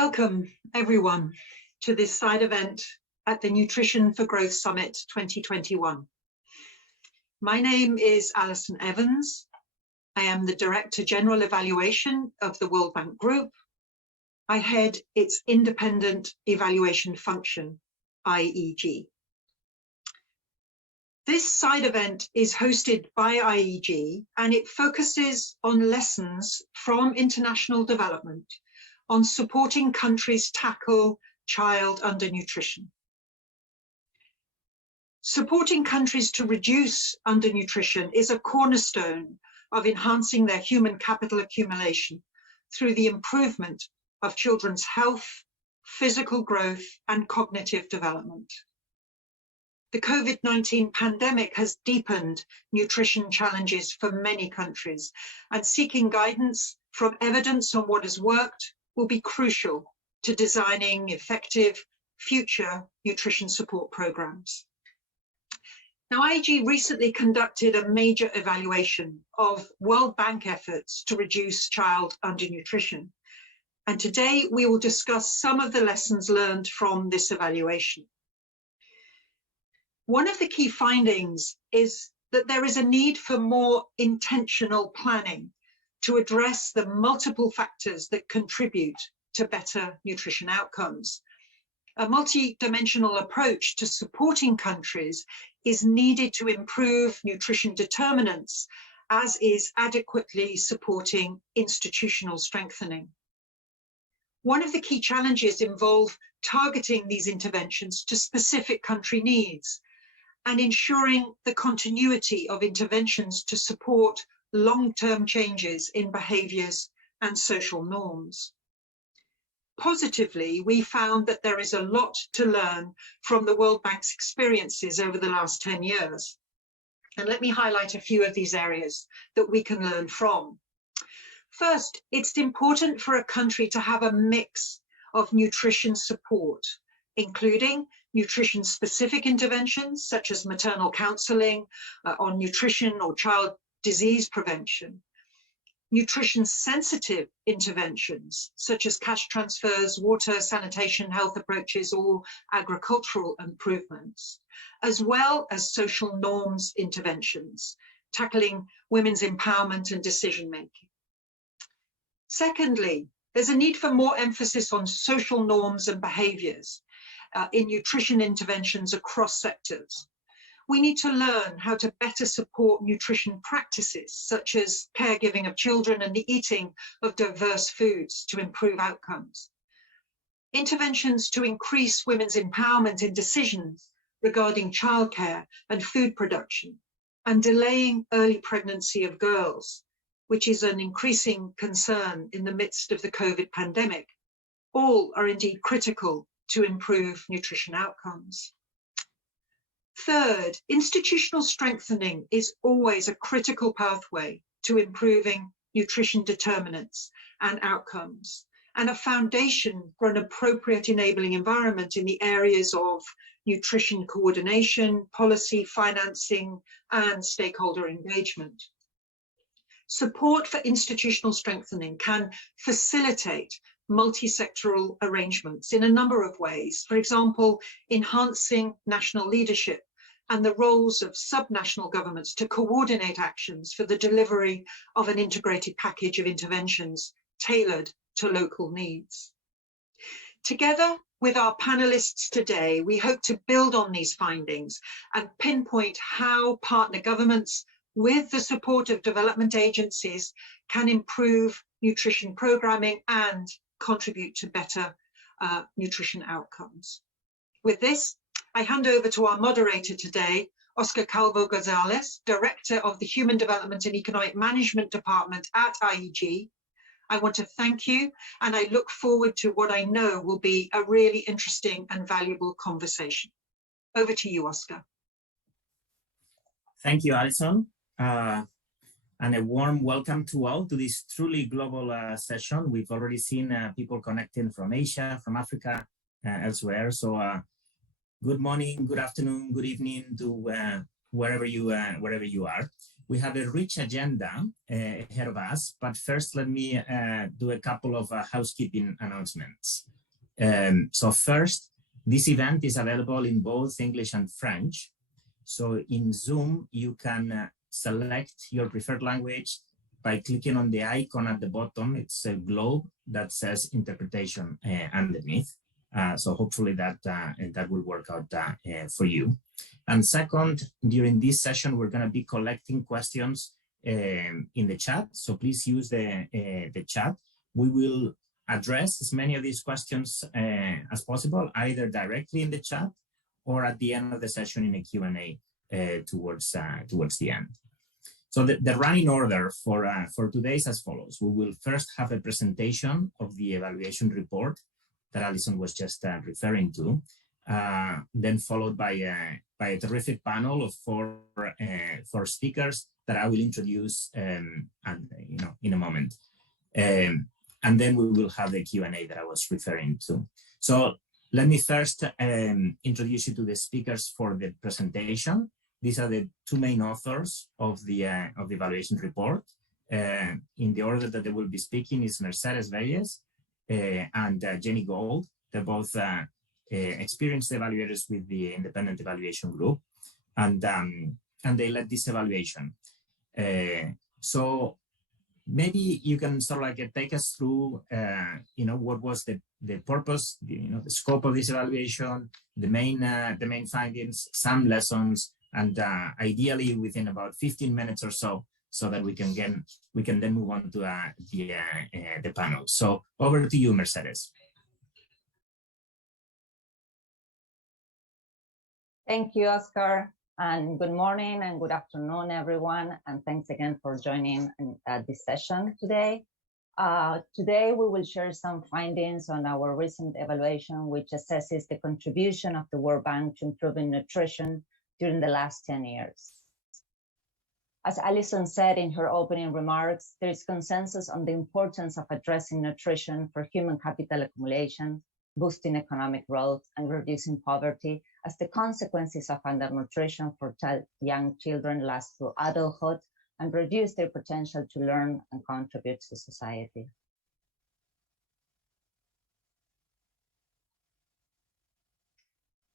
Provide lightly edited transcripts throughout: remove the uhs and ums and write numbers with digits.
Welcome, everyone, to this side event at the Nutrition for Growth Summit 2021. My name is Alison Evans. I am the Director General Evaluation of the World Bank Group. I head its Independent Evaluation Function, IEG. This side event is hosted by IEG, and it focuses on lessons from international development on supporting countries tackle child undernutrition. Supporting countries to reduce undernutrition is a cornerstone of enhancing their human capital accumulation through the improvement of children's health, physical growth, and cognitive development. The COVID-19 pandemic has deepened nutrition challenges for many countries, and seeking guidance from evidence on what has worked will be crucial to designing effective future nutrition support programs. Now, IEG recently conducted a major evaluation of World Bank efforts to reduce child undernutrition. And today we will discuss some of the lessons learned from this evaluation. One of the key findings is that there is a need for more intentional planning to address the multiple factors that contribute to better nutrition outcomes. A multi-dimensional approach to supporting countries is needed to improve nutrition determinants, as is adequately supporting institutional strengthening. One of the key challenges involve targeting these interventions to specific country needs and ensuring the continuity of interventions to support long-term changes in behaviours and social norms. Positively, we found that there is a lot to learn from the World Bank's experiences over the last 10 years. And let me highlight a few of these areas that we can learn from. First, it's important for a country to have a mix of nutrition support, including nutrition-specific interventions such as maternal counselling on nutrition or child disease prevention, nutrition-sensitive interventions such as cash transfers, water, sanitation, health approaches, or agricultural improvements, as well as social norms interventions, tackling women's empowerment and decision-making. Secondly, there's a need for more emphasis on social norms and behaviours in nutrition interventions across sectors. We need to learn how to better support nutrition practices, such as caregiving of children and the eating of diverse foods to improve outcomes. Interventions to increase women's empowerment in decisions regarding childcare and food production, and delaying early pregnancy of girls, which is an increasing concern in the midst of the COVID pandemic. All are indeed critical to improve nutrition outcomes. Third, institutional strengthening is always a critical pathway to improving nutrition determinants and outcomes, and a foundation for an appropriate enabling environment in the areas of nutrition coordination, policy, financing, and stakeholder engagement. Support for institutional strengthening can facilitate multi-sectoral arrangements in a number of ways. For example, enhancing national leadership and the roles of subnational governments to coordinate actions for the delivery of an integrated package of interventions tailored to local needs. Together with our panelists today, we hope to build on these findings and pinpoint how partner governments, with the support of development agencies, can improve nutrition programming and contribute to better nutrition outcomes. With this, I hand over to our moderator today, Oscar Calvo-Gonzalez, Director of the Human Development and Economic Management Department at IEG. I want to thank you, and I look forward to what I know will be a really interesting and valuable conversation. Over to you, Oscar. Thank you, Alison. And a warm welcome to all to this truly global session. We've already seen people connecting from Asia, from Africa, elsewhere. So good morning, good afternoon, good evening to wherever you are. We have a rich agenda ahead of us, but first let me do a couple of housekeeping announcements. So first, this event is available in both English and French. So in Zoom, you can select your preferred language by clicking on the icon at the bottom. It's a globe that says interpretation underneath. So hopefully that will work out for you. And second, during this session, we're going to be collecting questions in the chat. So please use the chat. We will address as many of these questions as possible, either directly in the chat or at the end of the session in a Q&A towards the end. So the running order for today is as follows. We will first have a presentation of the evaluation report that Alison was just referring to, then followed by a terrific panel of four speakers that I will introduce in a moment. And then we will have the Q&A that I was referring to. So let me first introduce you to the speakers for the presentation. These are the two main authors of the evaluation report. In the order that they will be speaking is Mercedes Reyes and Jenny Gold. They're both experienced evaluators with the Independent Evaluation Group, and they led this evaluation. So maybe you can sort of like take us through, what was the purpose, the scope of this evaluation, the main findings, some lessons, and ideally within about 15 minutes or so that we can then move on to the panel. So over to you, Mercedes. Thank you, Oscar, and good morning and good afternoon, everyone, and thanks again for joining this session today. Today, we will share some findings on our recent evaluation, which assesses the contribution of the World Bank to improving nutrition during the last 10 years. As Alison said in her opening remarks, there is consensus on the importance of addressing nutrition for human capital accumulation, boosting economic growth, and reducing poverty, as the consequences of undernutrition for young children last through adulthood and reduce their potential to learn and contribute to society.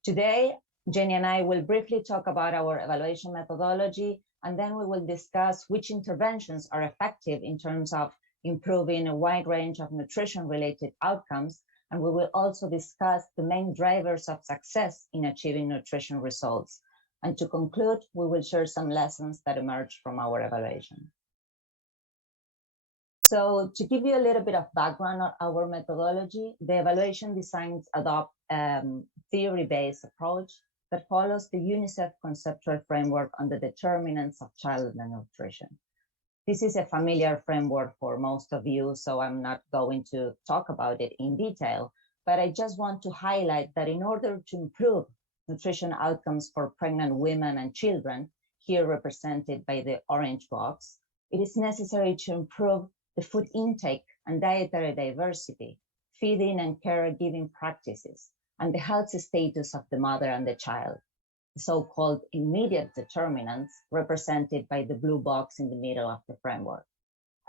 Today, Jenny and I will briefly talk about our evaluation methodology, and then we will discuss which interventions are effective in terms of improving a wide range of nutrition-related outcomes, and we will also discuss the main drivers of success in achieving nutrition results. And to conclude, we will share some lessons that emerged from our evaluation. So to give you a little bit of background on our methodology, the evaluation designs adopt a theory-based approach that follows the UNICEF conceptual framework on the determinants of child nutrition. This is a familiar framework for most of you, so I'm not going to talk about it in detail, but I just want to highlight that in order to improve nutrition outcomes for pregnant women and children, here represented by the orange box, it is necessary to improve the food intake and dietary diversity, feeding and caregiving practices, and the health status of the mother and the child, the so-called immediate determinants represented by the blue box in the middle of the framework.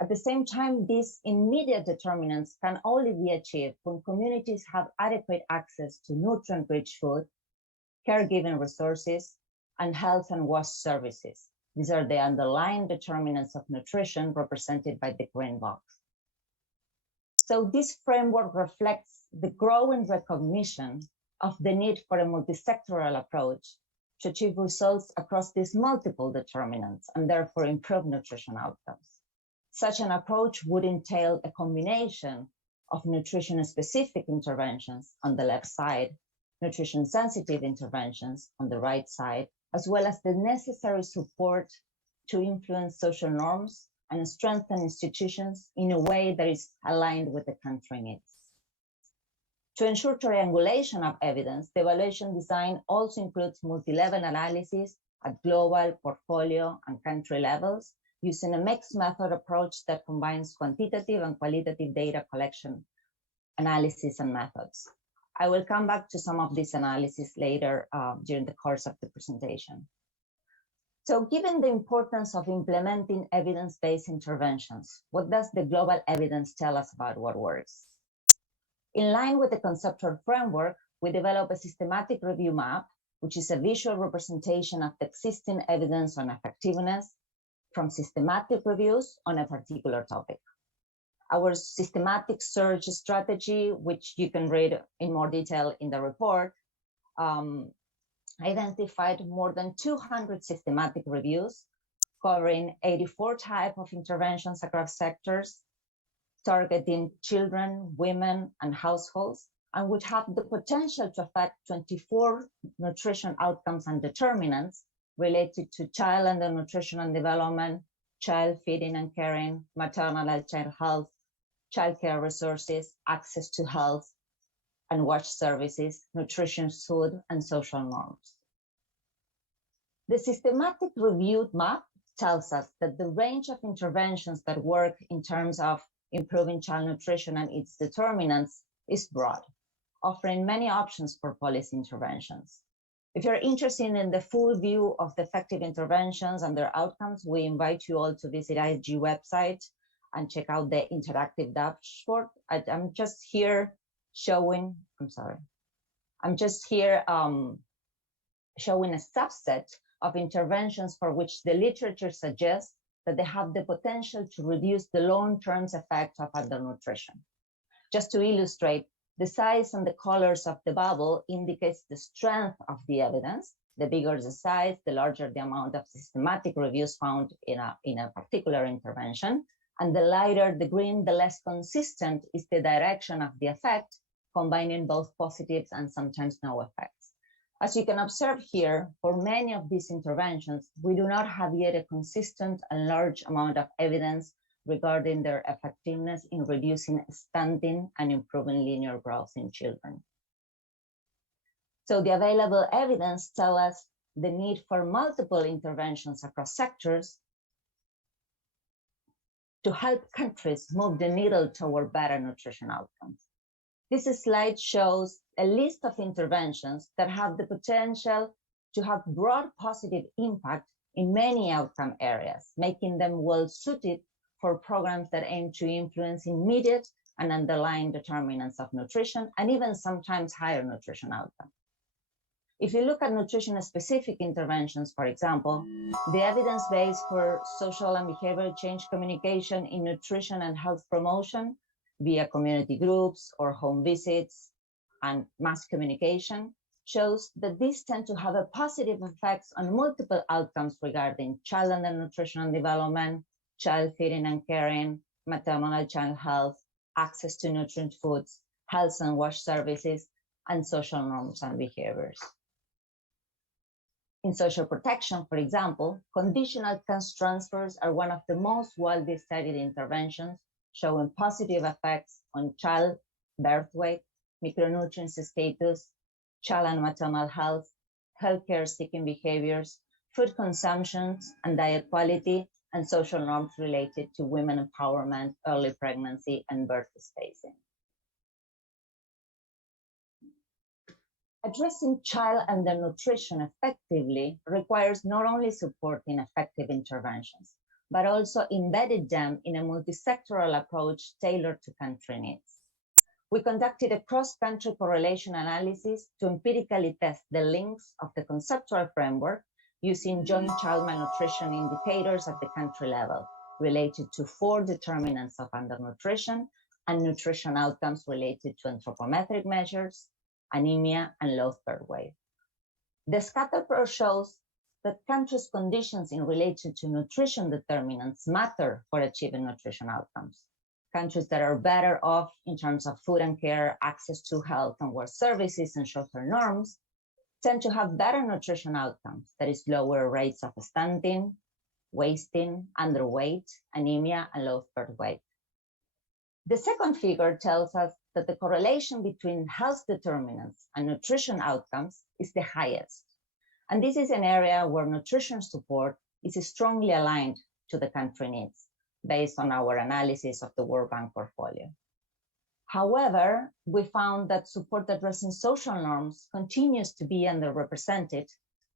At the same time, these immediate determinants can only be achieved when communities have adequate access to nutrient-rich food, caregiving resources, and health and wash services. These are the underlying determinants of nutrition represented by the green box. So this framework reflects the growing recognition of the need for a multisectoral approach to achieve results across these multiple determinants and therefore improve nutrition outcomes. Such an approach would entail a combination of nutrition-specific interventions on the left side, nutrition-sensitive interventions on the right side, as well as the necessary support to influence social norms and strengthen institutions in a way that is aligned with the country needs. To ensure triangulation of evidence, the evaluation design also includes multi-level analysis at global, portfolio, and country levels, using a mixed method approach that combines quantitative and qualitative data collection, analysis, and methods. I will come back to some of this analysis later during the course of the presentation. So given the importance of implementing evidence-based interventions, what does the global evidence tell us about what works? In line with the conceptual framework, we develop a systematic review map, which is a visual representation of the existing evidence on effectiveness from systematic reviews on a particular topic. Our systematic search strategy, which you can read in more detail in the report, identified more than 200 systematic reviews covering 84 types of interventions across sectors, targeting children, women, and households, and would have the potential to affect 24 nutrition outcomes and determinants related to child undernutrition and development, child feeding and caring, maternal and child health, child care resources, access to health and wash services, nutrition, food, and social norms. The systematic reviewed map tells us that the range of interventions that work in terms of improving child nutrition and its determinants is broad, offering many options for policy interventions. If you're interested in the full view of the effective interventions and their outcomes, we invite you all to visit ISG website and check out the interactive dashboard. I'm just here showing, showing a subset of interventions for which the literature suggests that they have the potential to reduce the long-term effects of undernutrition. Just to illustrate, the size and the colors of the bubble indicates the strength of the evidence. The bigger the size, the larger the amount of systematic reviews found in a particular intervention. And the lighter the green, the less consistent is the direction of the effect, combining both positives and sometimes no effects. As you can observe here, for many of these interventions, we do not have yet a consistent and large amount of evidence regarding their effectiveness in reducing stunting and improving linear growth in children. So the available evidence tells us the need for multiple interventions across sectors to help countries move the needle toward better nutrition outcomes. This slide shows a list of interventions that have the potential to have broad positive impact in many outcome areas, making them well suited for programs that aim to influence immediate and underlying determinants of nutrition and even sometimes higher nutrition outcomes. If you look at nutrition-specific interventions, for example, the evidence base for social and behavioral change communication in nutrition and health promotion via community groups or home visits and mass communication shows that these tend to have a positive effects on multiple outcomes regarding child undernutrition and development, child feeding and caring, maternal and child health, access to nutrient foods, health and wash services, and social norms and behaviors. In social protection, for example, conditional cash transfers are one of the most widely studied interventions showing positive effects on child birth weight, micronutrient status, child and maternal health, healthcare seeking behaviors, food consumptions and diet quality, and social norms related to women empowerment, early pregnancy, and birth spacing. Addressing child undernutrition effectively requires not only supporting effective interventions, but also embedded them in a multi-sectoral approach tailored to country needs. We conducted a cross-country correlation analysis to empirically test the links of the conceptual framework using joint child malnutrition indicators at the country level related to 4 determinants of undernutrition and nutrition outcomes related to anthropometric measures, anemia, and low birth weight. The scatter plot shows that countries' conditions in relation to nutrition determinants matter for achieving nutrition outcomes. Countries that are better off in terms of food and care, access to health and work services, and social norms tend to have better nutrition outcomes, that is lower rates of stunting, wasting, underweight, anemia, and low birth weight. The second figure tells us that the correlation between health determinants and nutrition outcomes is the highest. And this is an area where nutrition support is strongly aligned to the country needs based on our analysis of the World Bank portfolio. However, we found that support addressing social norms continues to be underrepresented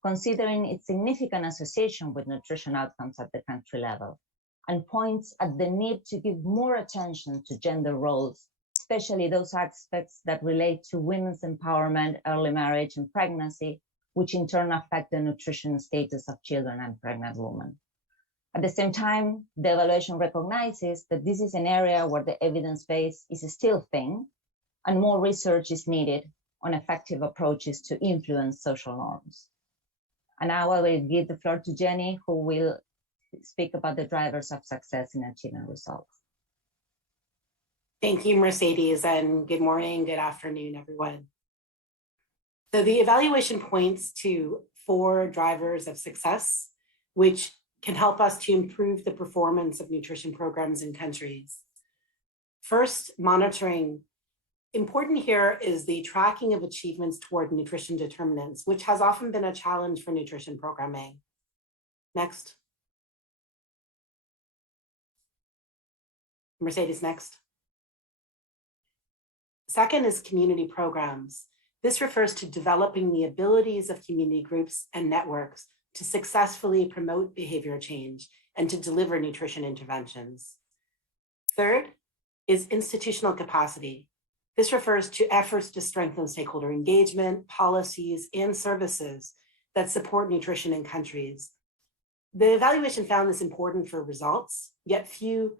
considering its significant association with nutrition outcomes at the country level, and points at the need to give more attention to gender roles, especially those aspects that relate to women's empowerment, early marriage, and pregnancy, which in turn affect the nutrition status of children and pregnant women. At the same time, the evaluation recognizes that this is an area where the evidence base is still thin, and more research is needed on effective approaches to influence social norms. And now I will give the floor to Jenny, who will speak about the drivers of success in achieving results. Thank you, Mercedes, and good morning, good afternoon, everyone. So the evaluation points to 4 drivers of success, which can help us to improve the performance of nutrition programs in countries. First, monitoring. Important here is the tracking of achievements toward nutrition determinants, which has often been a challenge for nutrition programming. Next. Mercedes, next. Second is community programs. This refers to developing the abilities of community groups and networks to successfully promote behavior change and to deliver nutrition interventions. Third is institutional capacity. This refers to efforts to strengthen stakeholder engagement, policies, and services that support nutrition in countries. The evaluation found this important for results, yet few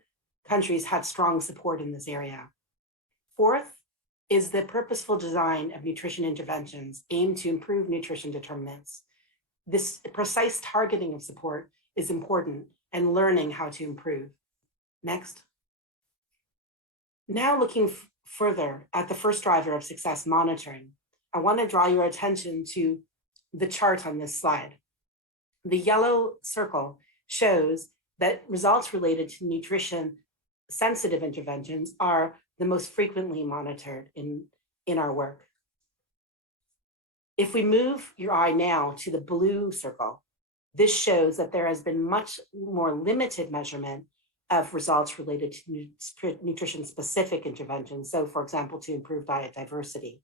countries had strong support in this area. Fourth is the purposeful design of nutrition interventions aimed to improve nutrition determinants. This precise targeting of support is important, and learning how to improve. Next. Now looking further at the first driver of success, monitoring, I want to draw your attention to the chart on this slide. The yellow circle shows that results related to nutrition sensitive interventions are the most frequently monitored in our work. If we move your eye now to the blue circle, this shows that there has been much more limited measurement of results related to nutrition-specific interventions. So, for example, to improve diet diversity.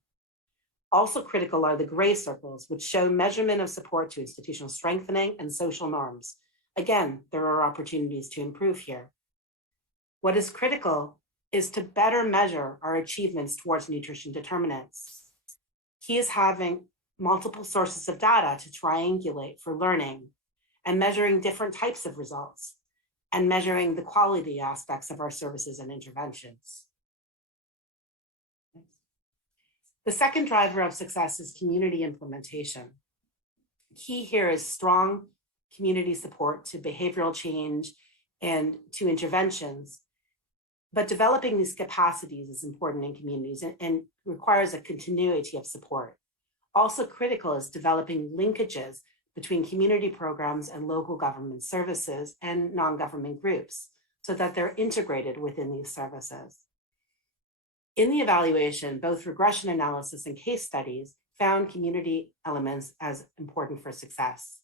Also critical are the gray circles, which show measurement of support to institutional strengthening and social norms. Again, there are opportunities to improve here. What is critical is to better measure our achievements towards nutrition determinants. Key is having multiple sources of data to triangulate for learning and measuring different types of results and measuring the quality aspects of our services and interventions. The second driver of success is community implementation. Key here is strong community support to behavioral change and to interventions, but developing these capacities is important in communities and requires a continuity of support. Also critical is developing linkages between community programs and local government services and non-government groups so that they're integrated within these services. In the evaluation, both regression analysis and case studies found community elements as important for success.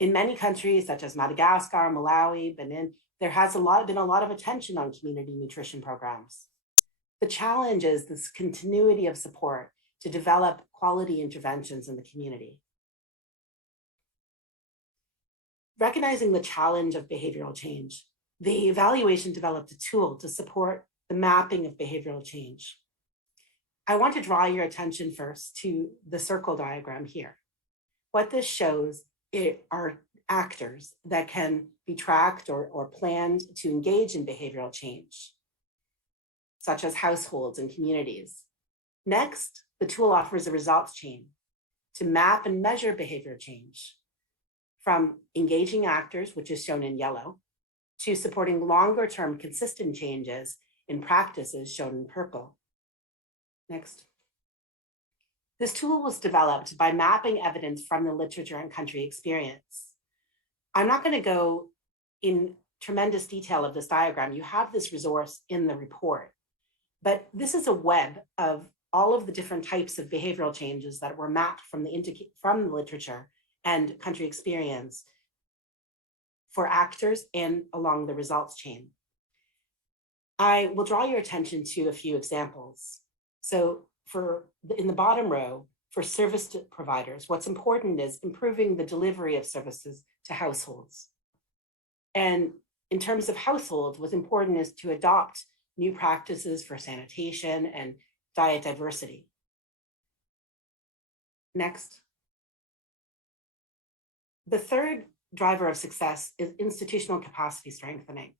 In many countries, such as Madagascar, Malawi, Benin, there has been a lot of attention on community nutrition programs. The challenge is this continuity of support to develop quality interventions in the community. Recognizing the challenge of behavioral change, the evaluation developed a tool to support the mapping of behavioral change. I want to draw your attention first to the circle diagram here. What this shows are actors that can be tracked or planned to engage in behavioral change, such as households and communities. Next, the tool offers a results chain to map and measure behavior change from engaging actors, which is shown in yellow, to supporting longer-term consistent changes in practices shown in purple. Next. This tool was developed by mapping evidence from the literature and country experience. I'm not going to go in tremendous detail of this diagram. You have this resource in the report, but this is a web of all of the different types of behavioral changes that were mapped from the literature and country experience for actors and along the results chain. I will draw your attention to a few examples. So in the bottom row, for service providers, what's important is improving the delivery of services to households. And in terms of households, what's important is to adopt new practices for sanitation and diet diversity. Next. The third driver of success is institutional capacity strengthening.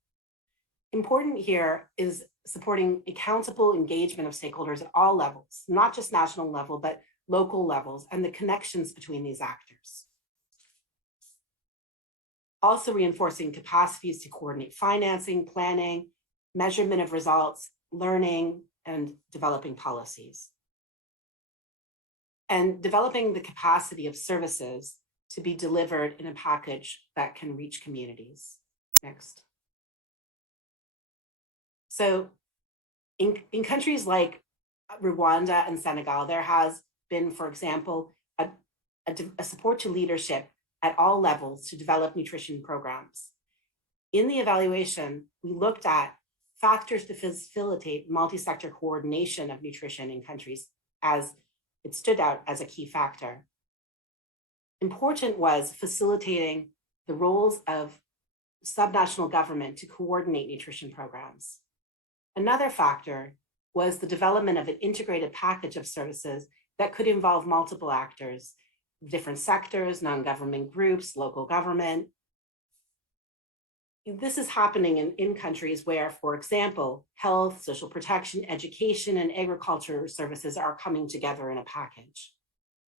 Important here is supporting accountable engagement of stakeholders at all levels, not just national level, but local levels, and the connections between these actors. Also reinforcing capacities to coordinate financing, planning, measurement of results, learning, and developing policies. And developing the capacity of services to be delivered in a package that can reach communities. Next. So in countries like Rwanda and Senegal, there has been, for example, a support to leadership at all levels to develop nutrition programs. In the evaluation, we looked at factors to facilitate multi-sector coordination of nutrition in countries, as it stood out as a key factor. Important was facilitating the roles of subnational government to coordinate nutrition programs. Another factor was the development of an integrated package of services that could involve multiple actors, different sectors, non-government groups, local government. This is happening in countries where, for example, health, social protection, education, and agriculture services are coming together in a package.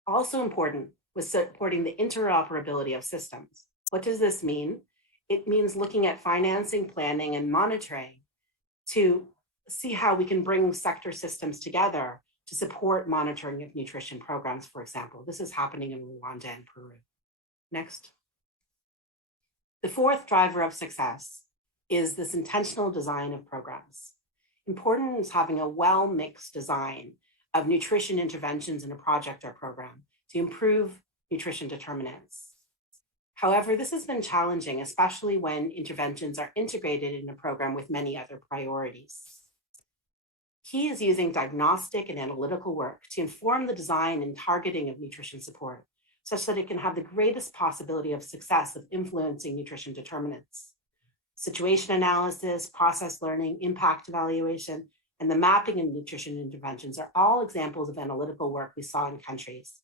Also important was supporting the interoperability of systems. What does this mean? It means looking at financing, planning, and monitoring to see how we can bring sector systems together to support monitoring of nutrition programs, for example. This is happening in Rwanda and Peru. Next. The fourth driver of success is this intentional design of programs. Important is having a well-mixed design of nutrition interventions in a project or program to improve nutrition determinants. However, this has been challenging, especially when interventions are integrated in a program with many other priorities. Key is using diagnostic and analytical work to inform the design and targeting of nutrition support, such that it can have the greatest possibility of success of influencing nutrition determinants. Situation analysis, process learning, impact evaluation, and the mapping of nutrition interventions are all examples of analytical work we saw in countries.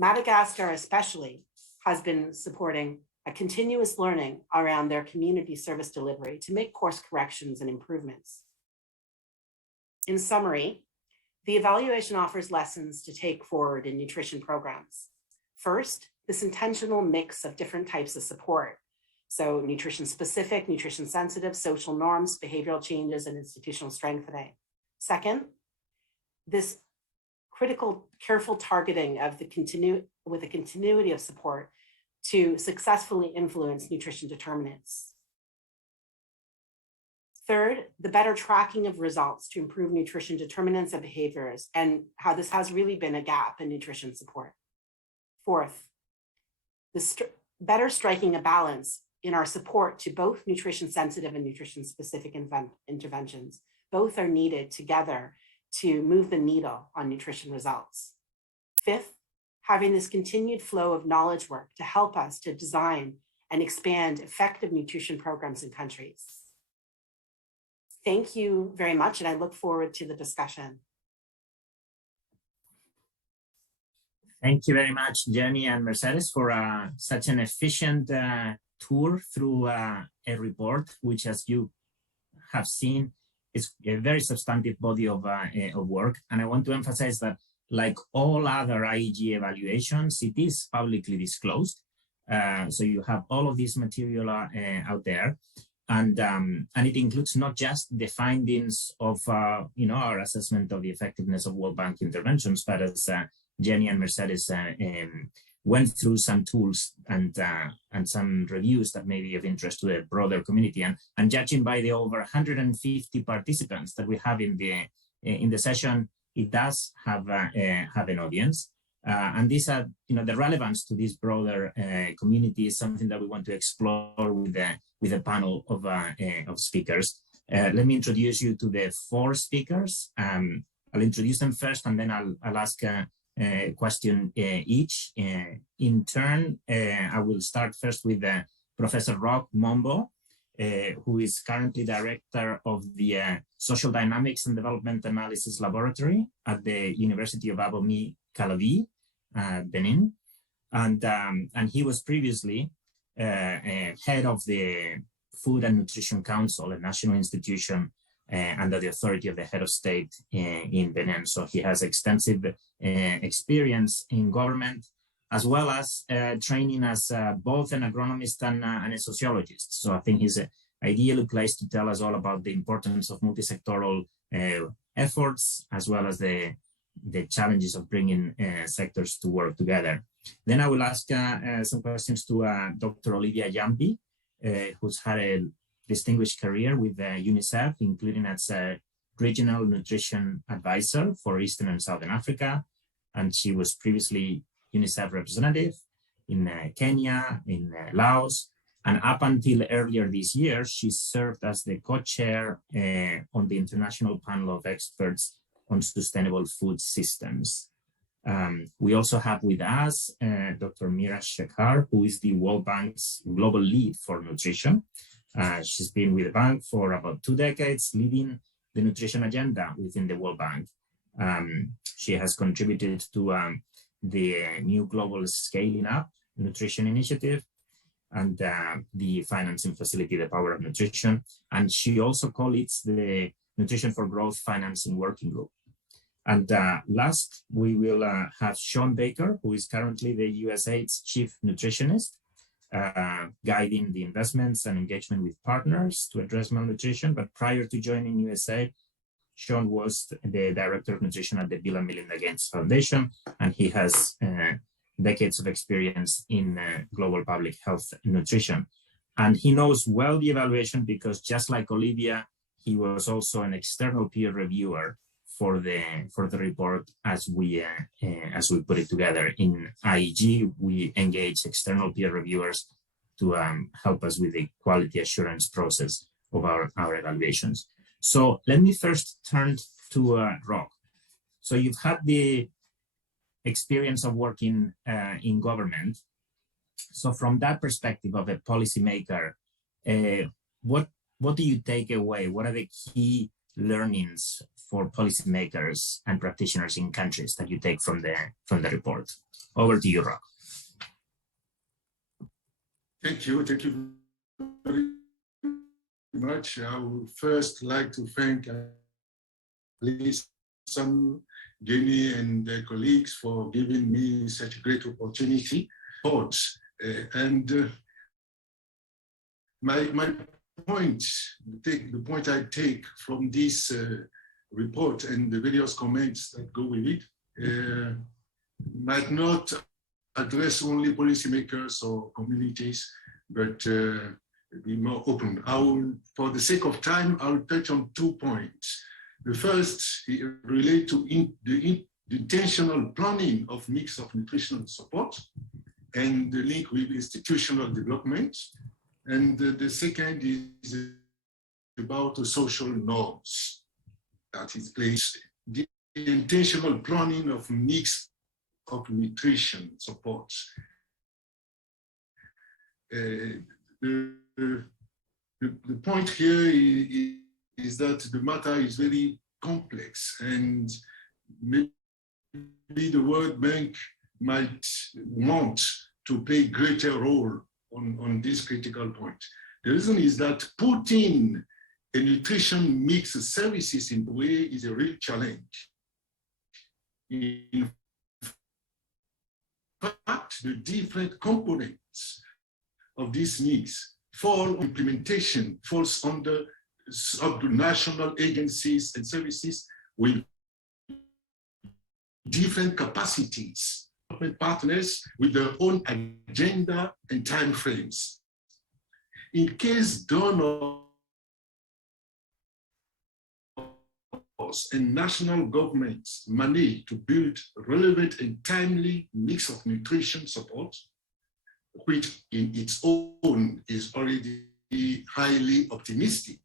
Madagascar especially has been supporting a continuous learning around their community service delivery to make course corrections and improvements. In summary, the evaluation offers lessons to take forward in nutrition programs. First, this intentional mix of different types of support. So nutrition specific, nutrition sensitive, social norms, behavioral changes, and institutional strengthening. Second, this critical, careful targeting of with a continuity of support to successfully influence nutrition determinants. Third, the better tracking of results to improve nutrition determinants and behaviors, and how this has really been a gap in nutrition support. Fourth, better striking a balance in our support to both nutrition sensitive and nutrition specific interventions. Both are needed together to move the needle on nutrition results. Fifth, having this continued flow of knowledge work to help us to design and expand effective nutrition programs in countries. Thank you very much, and I look forward to the discussion. Thank you very much, Jenny and Mercedes, for such an efficient tour through a report, which, as you have seen, is a very substantive body of work. And I want to emphasize that, like all other IEG evaluations, it is publicly disclosed. So you have all of this material out there. And it includes not just the findings of our assessment of the effectiveness of World Bank interventions, but as Jenny and Mercedes went through some tools and some reviews that may be of interest to the broader community. And judging by the over 150 participants that we have in the session, it does have an audience. And these are, the relevance to this broader community is something that we want to explore with a panel of speakers. Let me introduce you to the 4 speakers. I'll introduce them first, and then I'll ask question each. In turn, I will start first with Professor Rock Mombo, who is currently director of the Social Dynamics and Development Analysis Laboratory at the University of Abomi, Calavi, Benin. And he was previously head of the Food and Nutrition Council, a national institution under the authority of the head of state in Benin. So he has extensive experience in government, as well as training as both an agronomist and a sociologist. So I think he's ideally placed to tell us all about the importance of multi-sectoral efforts, as well as the challenges of bringing sectors to work together. Then I will ask some questions to Dr. Olivia Yambi, who's had a distinguished career with UNICEF, including as a regional nutrition advisor for Eastern and Southern Africa. And she was previously UNICEF representative in Kenya, in Laos. And up until earlier this year, she served as the co-chair on the International Panel of Experts on Sustainable Food Systems. We also have with us Dr. Mira Shekhar, who is the World Bank's global lead for nutrition. She's been with the bank for about 2 decades, leading the nutrition agenda within the World Bank. She has contributed to the new global Scaling Up Nutrition Initiative and the financing facility, the Power of Nutrition. And she also co-leads the Nutrition for Growth Financing Working Group. And last, we will have Sean Baker, who is currently the USAID's chief nutritionist, guiding the investments and engagement with partners to address malnutrition. But prior to joining USAID, Sean was the director of nutrition at the Bill and Melinda Gates Foundation, and he has decades of experience in global public health nutrition. And he knows well the evaluation because, just like Olivia, he was also an external peer reviewer for the report as we put it together. In IEG, we engage external peer reviewers to help us with the quality assurance process of our evaluations. So let me first turn to Rock. So you've had the experience of working in government. So from that perspective of a policymaker, what do you take away? What are the key learnings for policymakers and practitioners in countries that you take from the report? Over to you, Rock. Thank you very much. I would first like to thank Alison, Jenny, and their colleagues for giving me such a great opportunity. My point, the point I take from this report and the various comments that go with it might not address only policymakers or communities, but be more open. For the sake of time, I'll touch on 2 points. The first relates to the intentional planning of mix of nutritional support and the link with institutional development. And the second is about the social norms that is placed. The intentional planning of mix of nutrition support. The point here is that the matter is very complex, and maybe the World Bank might want to play a greater role on this critical point. The reason is that putting a nutrition mix of services in the way is a real challenge. In fact, the different components of this mix implementation falls under subnational agencies and services with different capacities, partners with their own agenda and time frames. In case donors and national governments manage to build relevant and timely mix of nutrition support, which in its own is already highly optimistic,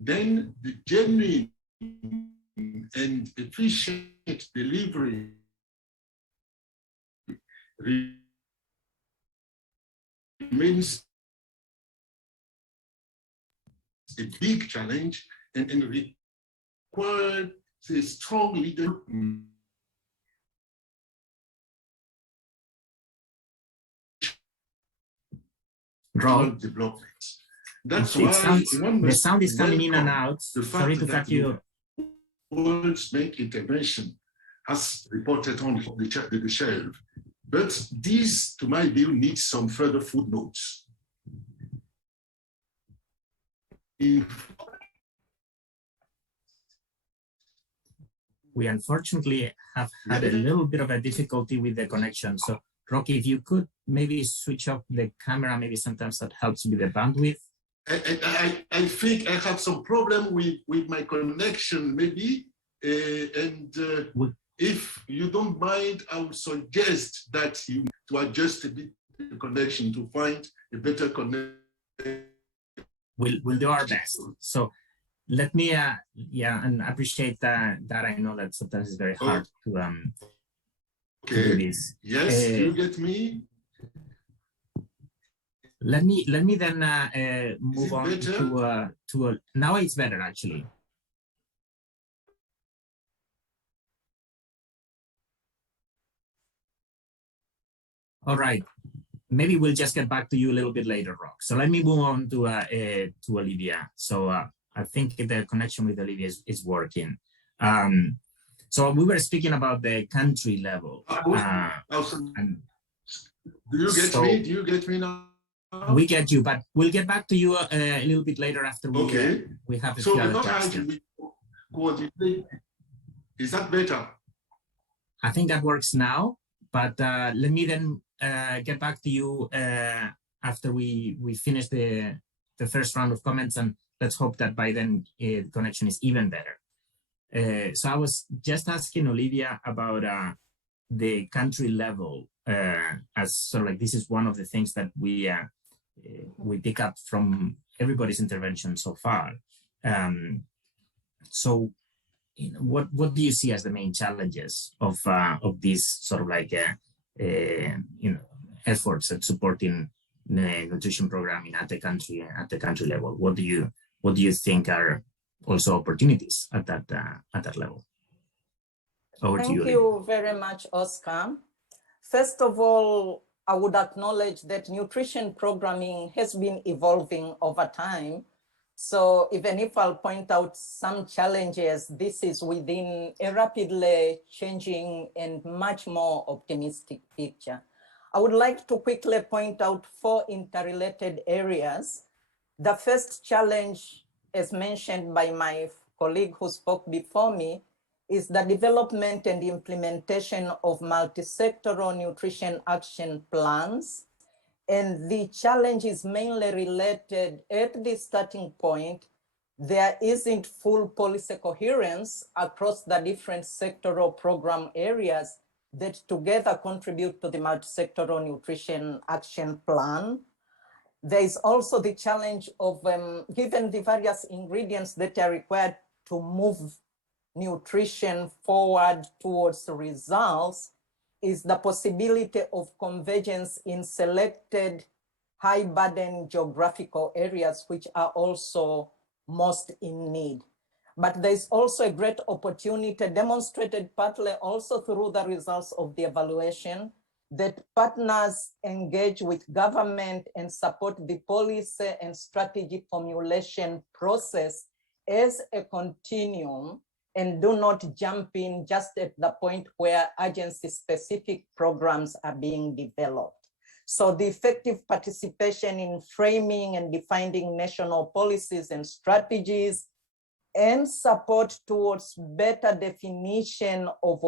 then the genuine and efficient delivery remains a big challenge and requires a strong leader. Development. That's why the sound is coming in and out. Sorry to cut you. World Bank intervention, as reported on the shelf, but this, to my view, needs some further footnotes. We unfortunately have had a little bit of a difficulty with the connection. So, Rocky, if you could maybe switch off the camera, maybe sometimes that helps with the bandwidth. I think I have some problem with my connection, maybe. If you don't mind, I would suggest that you to adjust a bit the connection to find a better connection. We'll do our best. So let me, and appreciate that I know that sometimes it's very hard to do this. Yes, do you get me? Let me then move on to now it's better actually. All right, maybe we'll just get back to you a little bit later, Rock. So let me move on to Olivia. So I think the connection with Olivia is working. So we were speaking about the country level. And do you get me? Do you get me now? We get you, but we'll get back to you a little bit later after we have a few other questions. Is that better? I think that works now, but let me then get back to you after we finish the first round of comments, and let's hope that by then the connection is even better. So I was just asking Olivia about the country level as sort of like this is one of the things that we pick up from everybody's intervention so far. So, you know, what do you see as the main challenges of these sort of like efforts at supporting nutrition programming at the country level? What do you think are also opportunities at that level? Over to you. Thank you very much, Oscar. First of all, I would acknowledge that nutrition programming has been evolving over time. So even if I'll point out some challenges, this is within a rapidly changing and much more optimistic picture. I would like to quickly point out 4 interrelated areas. The first challenge, as mentioned by my colleague who spoke before me, is the development and implementation of multi-sectoral nutrition action plans. And the challenge is mainly related at the starting point. There isn't full policy coherence across the different sectoral program areas that together contribute to the multi-sectoral nutrition action plan. There is also the challenge of, given the various ingredients that are required to move nutrition forward towards results, is the possibility of convergence in selected high burden geographical areas, which are also most in need. But there's also a great opportunity demonstrated partly also through the results of the evaluation that partners engage with government and support the policy and strategy formulation process as a continuum, and do not jump in just at the point where agency-specific programs are being developed. So the effective participation in framing and defining national policies and strategies, and support towards better definition of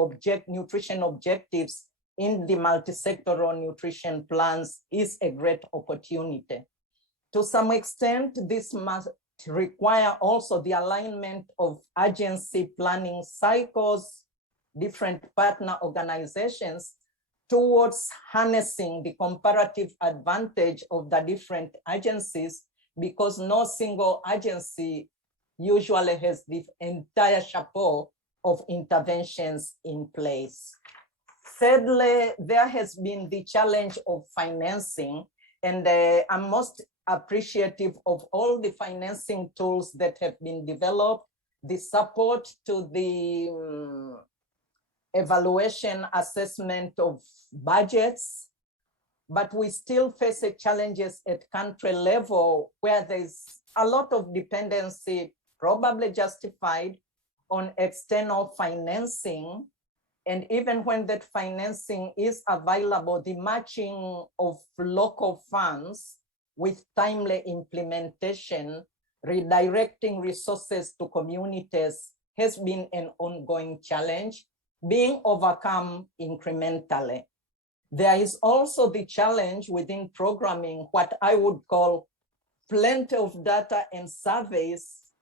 nutrition objectives in the multi-sectoral nutrition plans is a great opportunity. To some extent, this must require also the alignment of agency planning cycles, different partner organizations, towards harnessing the comparative advantage of the different agencies, because no single agency usually has the entire chapeau of interventions in place. Thirdly, there has been the challenge of financing, and I'm most appreciative of all the financing tools that have been developed, the support to the evaluation assessment of budgets, but we still face challenges at country level where there's a lot of dependency, probably justified, on external financing. And even when that financing is available, the matching of local funds with timely implementation, redirecting resources to communities has been an ongoing challenge, being overcome incrementally. There is also the challenge within programming, what I would call plenty of data and surveys,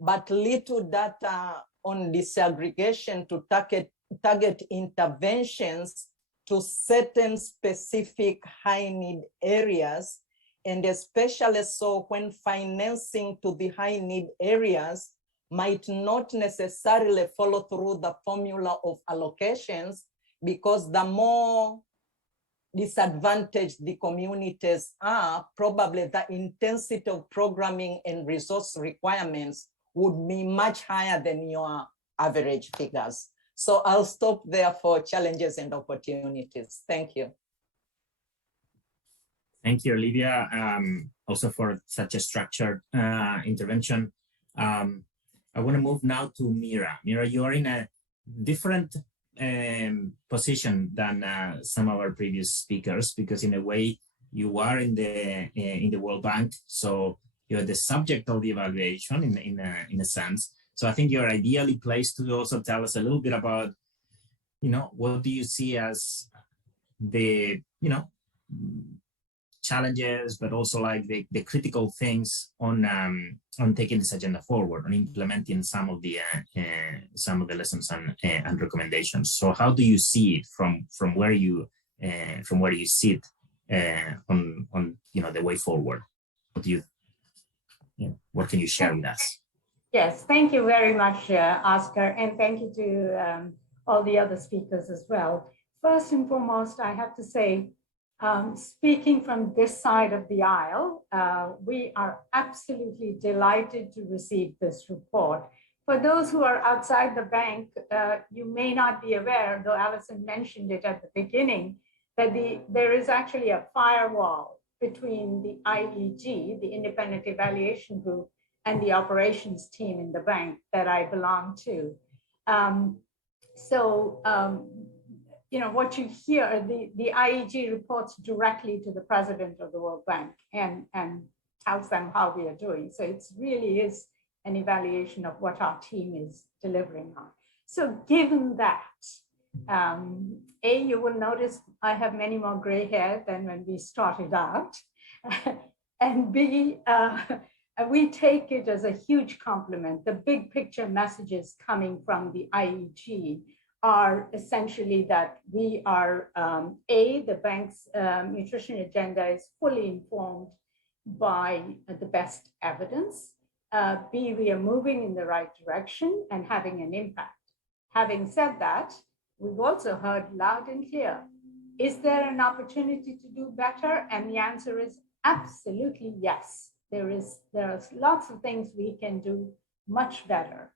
but little data on disaggregation to target interventions to certain specific high need areas, and especially so when financing to the high need areas might not necessarily follow through the formula of allocations, because the more disadvantaged the communities are, probably the intensity of programming and resource requirements would be much higher than your average figures. So I'll stop there for challenges and opportunities. Thank you. Thank you, Olivia, also for such a structured intervention. I want to move now to Mira. Mira, you are in a different position than some of our previous speakers, because in a way you are in the World Bank, so you're the subject of the evaluation in a sense. So I think you're ideally placed to also tell us a little bit about, what do you see as the, challenges, but also like the critical things on taking this agenda forward, on implementing some of the lessons and recommendations. So how do you see it from where you sit on the way forward? What can you share with us? Yes, thank you very much, Oscar, and thank you to all the other speakers as well. First and foremost, I have to say, speaking from this side of the aisle, we are absolutely delighted to receive this report. For those who are outside the bank, you may not be aware, though Alison mentioned it at the beginning, that there is actually a firewall between the IEG, the Independent Evaluation Group, and the operations team in the bank that I belong to. What you hear, the IEG reports directly to the president of the World Bank and tells them how we are doing. So it really is an evaluation of what our team is delivering on. So given that, A, you will notice I have many more gray hair than when we started out. And B, we take it as a huge compliment. The big picture messages coming from the IEG are essentially that we are, A, the bank's nutrition agenda is fully informed by the best evidence. B, we are moving in the right direction and having an impact. Having said that, we've also heard loud and clear, is there an opportunity to do better? And the answer is absolutely yes. There are lots of things we can do much better.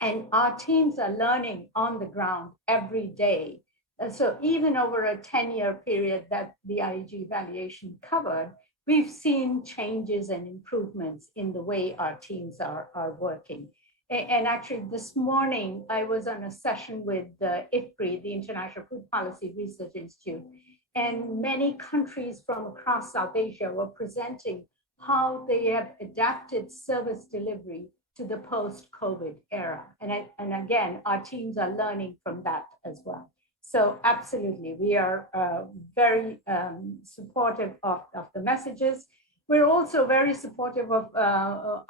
And our teams are learning on the ground every day. So even over a 10-year period that the IEG evaluation covered, we've seen changes and improvements in the way our teams are working. And actually this morning, I was on a session with IFPRI, the International Food Policy Research Institute, and many countries from across South Asia were presenting how they have adapted service delivery to the post-COVID era. And again, our teams are learning from that as well. So absolutely, we are very supportive of the messages. We're also very supportive of,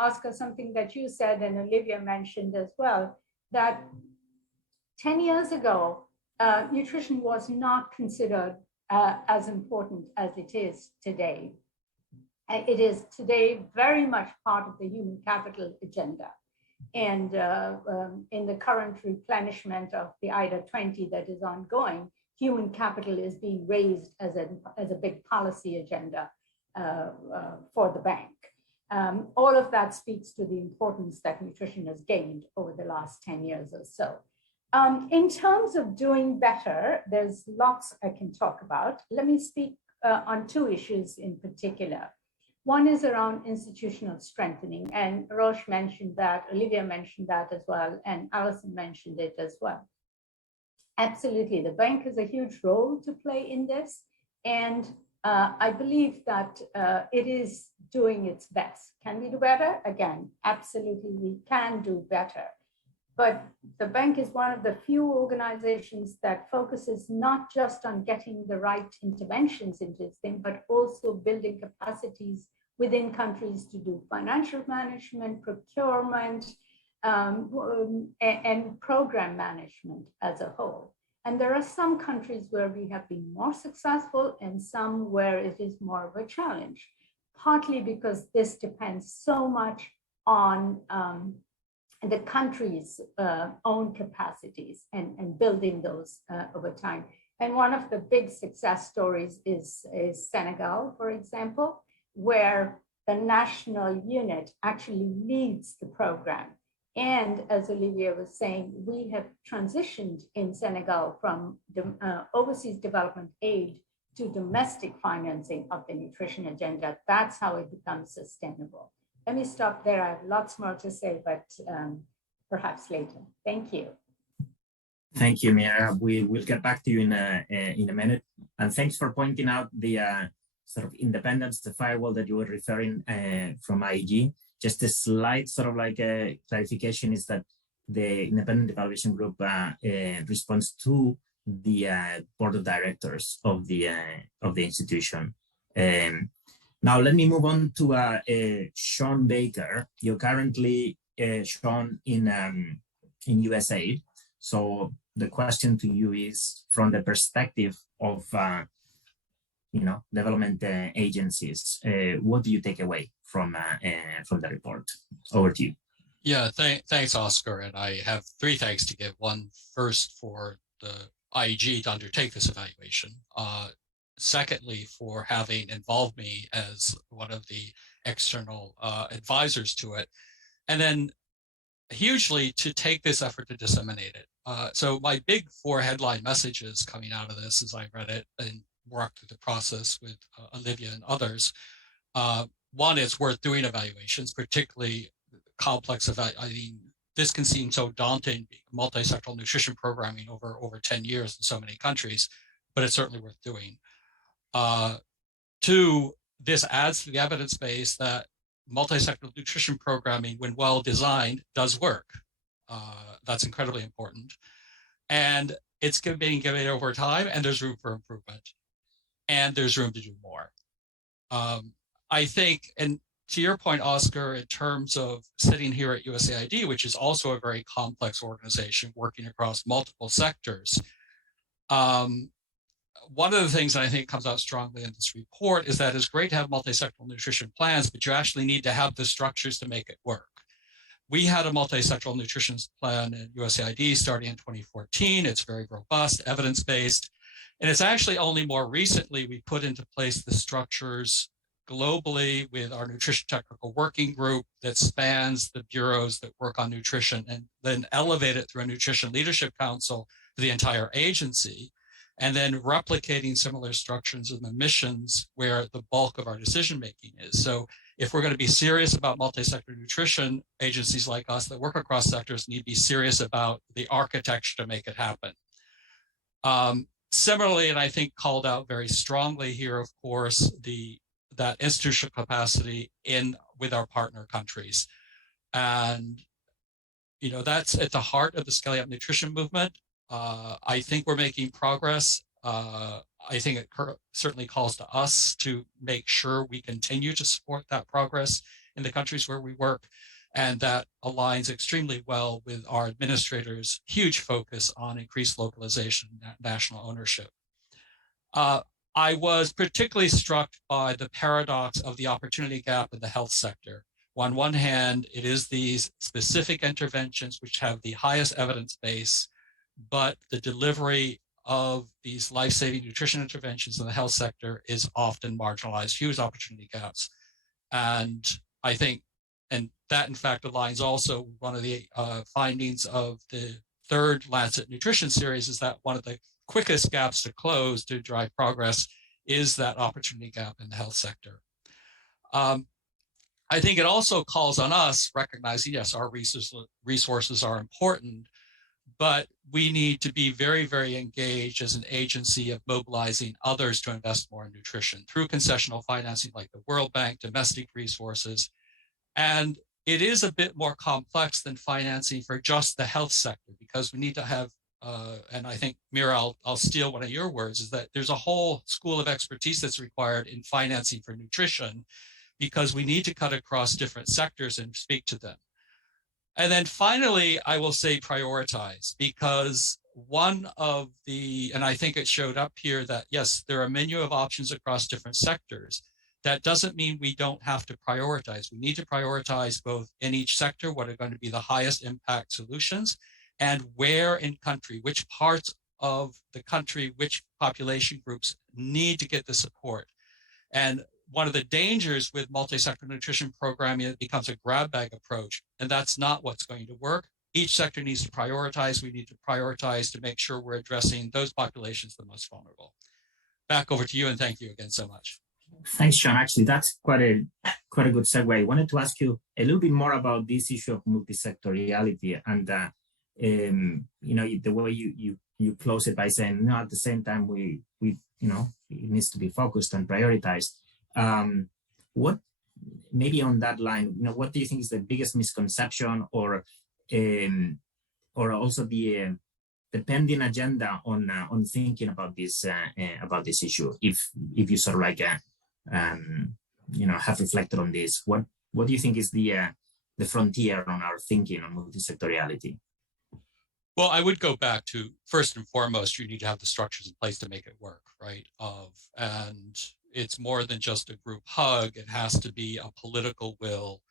Oscar, something that you said and Olivia mentioned as well, that 10 years ago, nutrition was not considered as important as it is today. It is today very much part of the human capital agenda. And in the current replenishment of the IDA 20 that is ongoing, human capital is being raised as a big policy agenda for the bank. All of that speaks to the importance that nutrition has gained over the last 10 years or so. In terms of doing better, there's lots I can talk about. Let me speak on two issues in particular. One is around institutional strengthening, and Roche mentioned that, Olivia mentioned that as well, and Alison mentioned it as well. Absolutely, the bank has a huge role to play in this, and I believe that it is doing its best. Can we do better? Again, absolutely, we can do better. But the bank is one of the few organizations that focuses not just on getting the right interventions into this thing, but also building capacities within countries to do financial management, procurement, and program management as a whole. And there are some countries where we have been more successful and some where it is more of a challenge, partly because this depends so much on the country's own capacities and building those over time. And one of the big success stories is Senegal, for example, where the national unit actually leads the program. And as Olivia was saying, we have transitioned in Senegal from overseas development aid to domestic financing of the nutrition agenda. That's how it becomes sustainable. Let me stop there. I have lots more to say, but perhaps later. Thank you. Thank you, Mira. We will get back to you in a minute. And thanks for pointing out the sort of independence, the firewall that you were referring from IEG. Just a slight sort of like a clarification is that the independent evaluation group responds to the board of directors of the institution. Now let me move on to Sean Baker. You're currently Sean in USA. So the question to you is, from the perspective of development agencies, what do you take away from the report? Over to you. Yeah, thanks, Oscar. And I have three thanks to give. One, first, for the IEG to undertake this evaluation. Secondly, for having involved me as one of the external advisors to it. And then hugely to take this effort to disseminate it. So my big four headline messages coming out of this as I read it and worked through the process with Olivia and others. One, it's worth doing evaluations, particularly complex. I mean, this can seem so daunting, multi-sectoral nutrition programming over 10 years in so many countries, but it's certainly worth doing. Two, this adds to the evidence base that multi-sectoral nutrition programming, when well designed, does work. That's incredibly important. And it's being given over time, and there's room for improvement. And there's room to do more. I think, and to your point, Oscar, in terms of sitting here at USAID, which is also a very complex organization working across multiple sectors, one of the things that I think comes out strongly in this report is that it's great to have multi-sectoral nutrition plans, but you actually need to have the structures to make it work. We had a multi-sectoral nutrition plan in USAID starting in 2014. It's very robust, evidence-based. And it's actually only more recently we put into place the structures globally with our nutrition technical working group that spans the bureaus that work on nutrition, and then elevate it through a nutrition leadership council to the entire agency, and then replicating similar structures in the missions where the bulk of our decision making is. So if we're going to be serious about multi-sector nutrition, agencies like us that work across sectors need to be serious about the architecture to make it happen. Similarly, and I think called out very strongly here, of course, that institutional capacity with our partner countries. And, that's at the heart of the Scaling Up Nutrition movement. I think we're making progress. I think it certainly calls to us to make sure we continue to support that progress in the countries where we work. And that aligns extremely well with our administrators' huge focus on increased localization and national ownership. I was particularly struck by the paradox of the opportunity gap in the health sector, On one hand, it is these specific interventions which have the highest evidence base, but the delivery of these life-saving nutrition interventions in the health sector is often marginalized, huge opportunity gaps. And I think, and that in fact aligns also with one of the findings of the third Lancet Nutrition series, is that one of the quickest gaps to close to drive progress is that opportunity gap in the health sector. I think it also calls on us, recognizing, yes, our resources are important, but we need to be very, very engaged as an agency of mobilizing others to invest more in nutrition through concessional financing like the World Bank, domestic resources. And it is a bit more complex than financing for just the health sector, because we need to have, and I think, Mira, I'll steal one of your words, is that there's a whole school of expertise that's required in financing for nutrition, because we need to cut across different sectors and speak to them. And then finally, I will say prioritize, because one of the, and I think it showed up here that, yes, there are a menu of options across different sectors. That doesn't mean we don't have to prioritize. We need to prioritize both in each sector what are going to be the highest impact solutions, and where in country, which parts of the country, which population groups need to get the support. And one of the dangers with multi-sector nutrition programming, it becomes a grab bag approach, and that's not what's going to work. Each sector needs to prioritize. We need to prioritize to make sure we're addressing those populations the most vulnerable. Back over to you, and thank you again so much. Thanks, Sean. Actually, that's quite a good segue. I wanted to ask you a little bit more about this issue of multisectoriality, and the way you close it by saying, no, at the same time we it needs to be focused and prioritized. What, maybe on that line, what do you think is the biggest misconception, or also the pending agenda on thinking about this issue? If you sort of like have reflected on this, what do you think is the frontier on our thinking on multisectoriality? Well, I would go back to, first and foremost, you need to have the structures in place to make it work, right? And it's more than just a group hug. It has to be a political will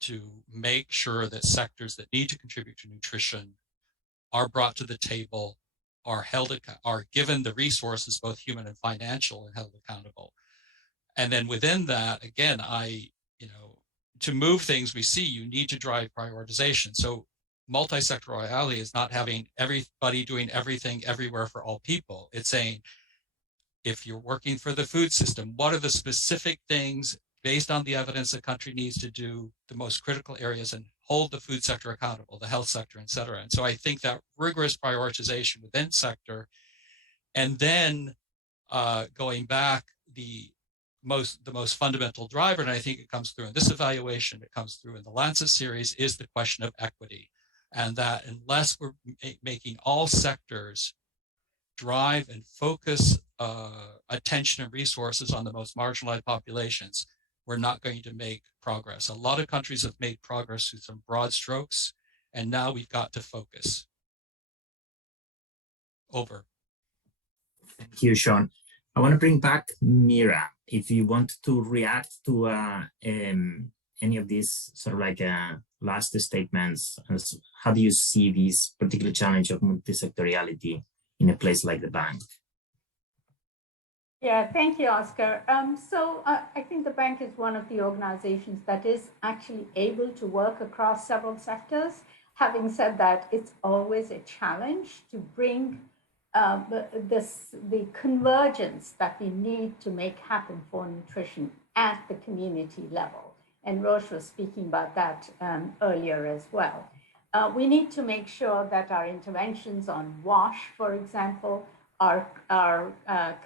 to make sure that sectors that need to contribute to nutrition are brought to the table, are given the resources, both human and financial, and held accountable. And then within that, again, to move things, we see you need to drive prioritization. So multi-sectoriality is not having everybody doing everything everywhere for all people. It's saying, if you're working for the food system, what are the specific things based on the evidence the country needs to do the most critical areas and hold the food sector accountable, the health sector, et cetera. And so I think that rigorous prioritization within sector, and then going back, the most fundamental driver, and I think it comes through in this evaluation, it comes through in the Lancet series, is the question of equity. And that unless we're making all sectors drive and focus attention and resources on the most marginalized populations, we're not going to make progress. A lot of countries have made progress through some broad strokes, and now we've got to focus. Over. Thank you, Sean. I want to bring back Mira. If you want to react to any of these sort of like last statements, how do you see this particular challenge of multisectoriality in a place like the bank? Yeah, thank you, Oscar. I think the bank is one of the organizations that is actually able to work across several sectors. Having said that, it's always a challenge to bring the convergence that we need to make happen for nutrition at the community level. And Roche was speaking about that earlier as well. We need to make sure that our interventions on WASH, for example, are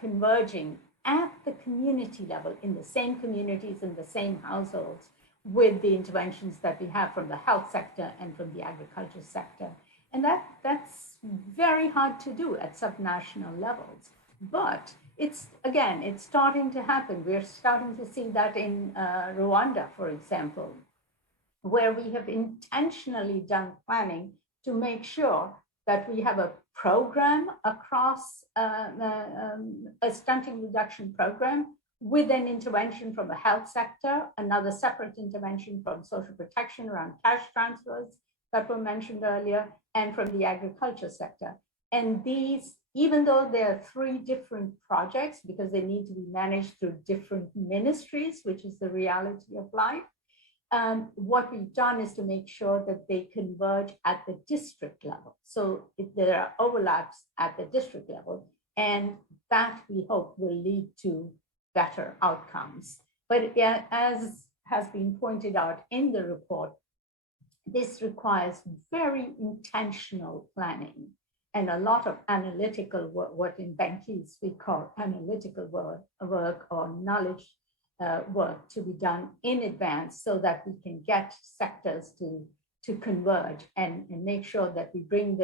converging at the community level, in the same communities, in the same households, with the interventions that we have from the health sector and from the agriculture sector. And that's very hard to do at subnational levels. But it's starting to happen. We're starting to see that in Rwanda, for example, where we have intentionally done planning to make sure that we have a program across a stunting reduction program with an intervention from the health sector, another separate intervention from social protection around cash transfers that were mentioned earlier, and from the agriculture sector. And these, even though there are 3 different projects, because they need to be managed through different ministries, which is the reality of life, what we've done is to make sure that they converge at the district level. So if there are overlaps at the district level, and that we hope will lead to better outcomes. But as has been pointed out in the report, this requires very intentional planning and a lot of analytical work, what in Bankese we call analytical work or knowledge work to be done in advance so that we can get sectors to converge and make sure that we bring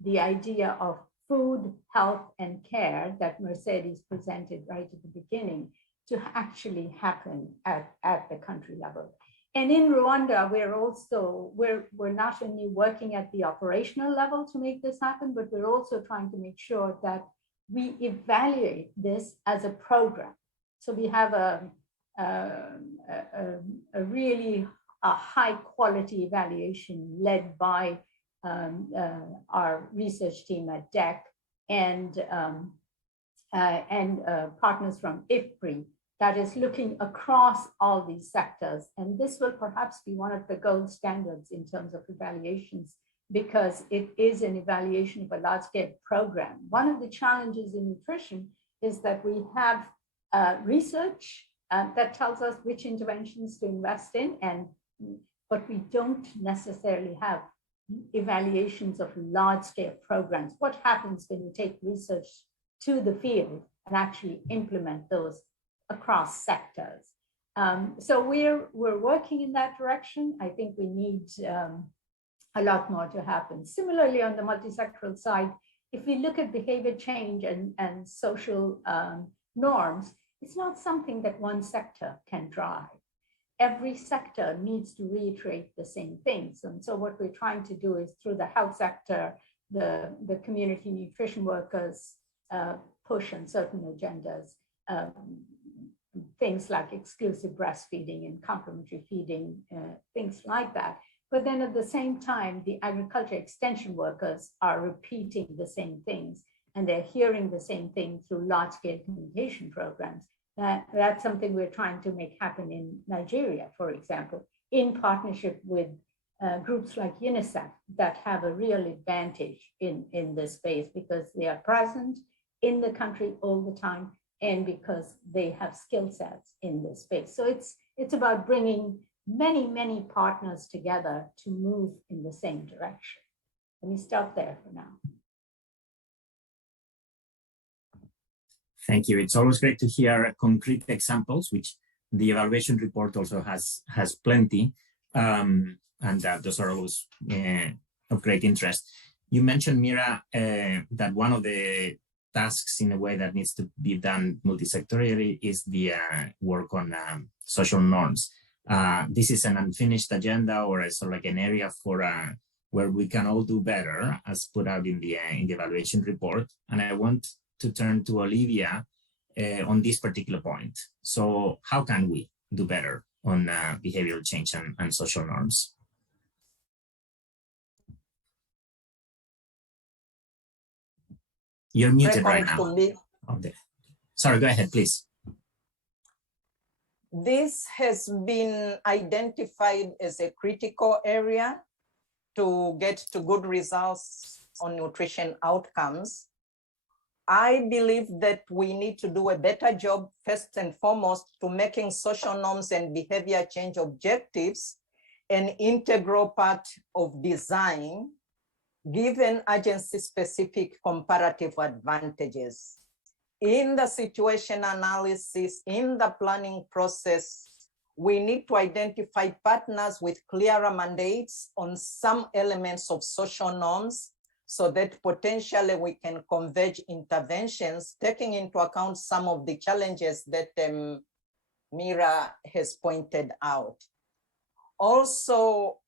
the idea of food, health, and care that Mercedes presented right at the beginning to actually happen at the country level. And in Rwanda, we're not only working at the operational level to make this happen, but we're also trying to make sure that we evaluate this as a program. So we have a really high quality evaluation led by our research team at DEC and partners from IFPRI that is looking across all these sectors. And this will perhaps be one of the gold standards in terms of evaluations, because it is an evaluation of a large-scale program. One of the challenges in nutrition is that we have research that tells us which interventions to invest in, but we don't necessarily have evaluations of large-scale programs. What happens when you take research to the field and actually implement those across sectors? So we're working in that direction. I think we need a lot more to happen. Similarly, on the multisectoral side, if we look at behavior change and social norms, it's not something that one sector can drive. Every sector needs to reiterate the same things. And so what we're trying to do is through the health sector, the community nutrition workers push on certain agendas, things like exclusive breastfeeding and complementary feeding, things like that. But then at the same time, the agriculture extension workers are repeating the same things, and they're hearing the same thing through large-scale communication programs. That's something we're trying to make happen in Nigeria, for example, in partnership with groups like UNICEF that have a real advantage in this space because they are present in the country all the time and because they have skill sets in this space. So it's about bringing many, many partners together to move in the same direction. Let me stop there for now. Thank you. It's always great to hear concrete examples, which the evaluation report also has plenty, and those are always of great interest. You mentioned, Mira, that one of the tasks in a way that needs to be done multisectorially is the work on social norms. This is an unfinished agenda, or sort of like an area for where we can all do better, as put out in the evaluation report. And I want to turn to Olivia on this particular point. So how can we do better on behavioral change and social norms? You're muted right now. Sorry, go ahead, please. This has been identified as a critical area to get to good results on nutrition outcomes. I believe that we need to do a better job, first and foremost, to making social norms and behavior change objectives an integral part of design, given agency-specific comparative advantages. In the situation analysis, in the planning process, we need to identify partners with clearer mandates on some elements of social norms so that potentially we can converge interventions, taking into account some of the challenges that Mira has pointed out. Also,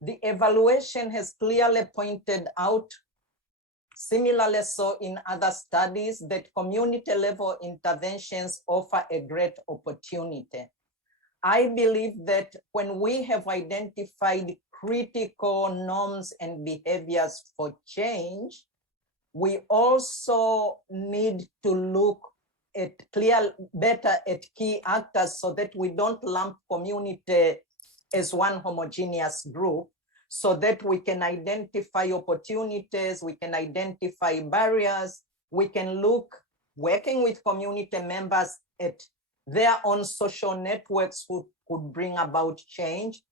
the evaluation has clearly pointed out Similarly, so in other studies, that community level interventions offer a great opportunity. I believe that when we have identified critical norms and behaviors for change, we also need to look at better at key actors so that we don't lump community as one homogeneous group, so that we can identify opportunities, we can identify barriers, we can look, working with community members at their own social networks who could bring about change.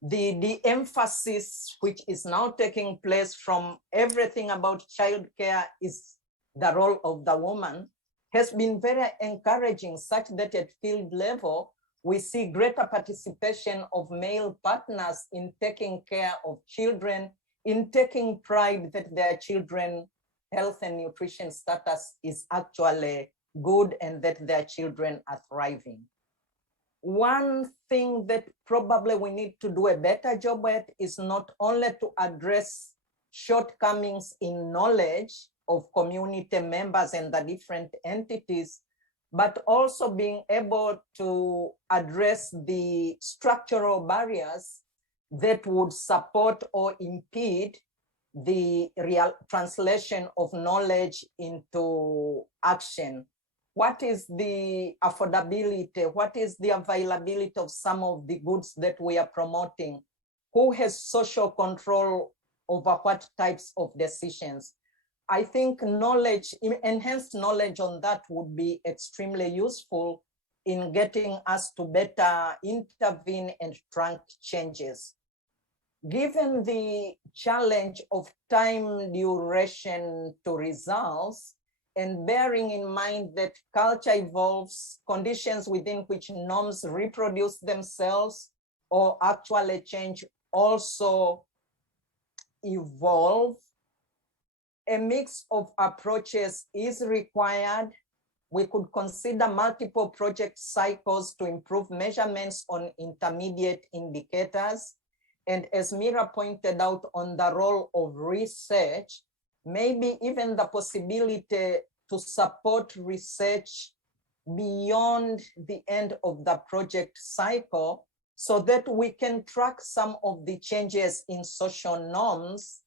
The emphasis which is now taking place from everything about childcare is the role of the woman has been very encouraging, such that at field level, we see greater participation of male partners in taking care of children, in taking pride that their children health and nutrition status is actually good and that their children are thriving. One thing that probably we need to do a better job at is not only to address shortcomings in knowledge of community members and the different entities, but also being able to address the structural barriers that would support or impede the real translation of knowledge into action. What is the affordability? What is the availability of some of the goods that we are promoting? Who has social control over what types of decisions? I think knowledge, enhanced knowledge on that would be extremely useful in getting us to better intervene and track changes. Given the challenge of time duration to results, and bearing in mind that culture evolves, conditions within which norms reproduce themselves or actually change also evolve, a mix of approaches is required. We could consider multiple project cycles to improve measurements on intermediate indicators. And as Mira pointed out on the role of research, maybe even the possibility to support research beyond the end of the project cycle so that we can track some of the changes in social norms.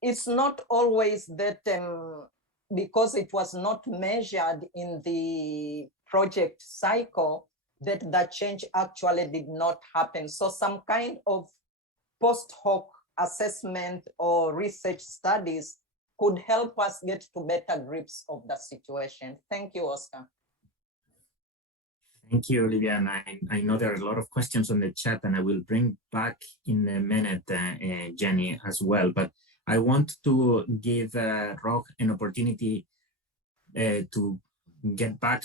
It's not always that because it was not measured in the project cycle that the change actually did not happen. So some kind of post hoc assessment or research studies could help us get to better grips of the situation. Thank you, Oscar. Thank you, Olivia. And I know there are a lot of questions on the chat, and I will bring back in a minute, Jenny, as well. But I want to give Roch an opportunity to get back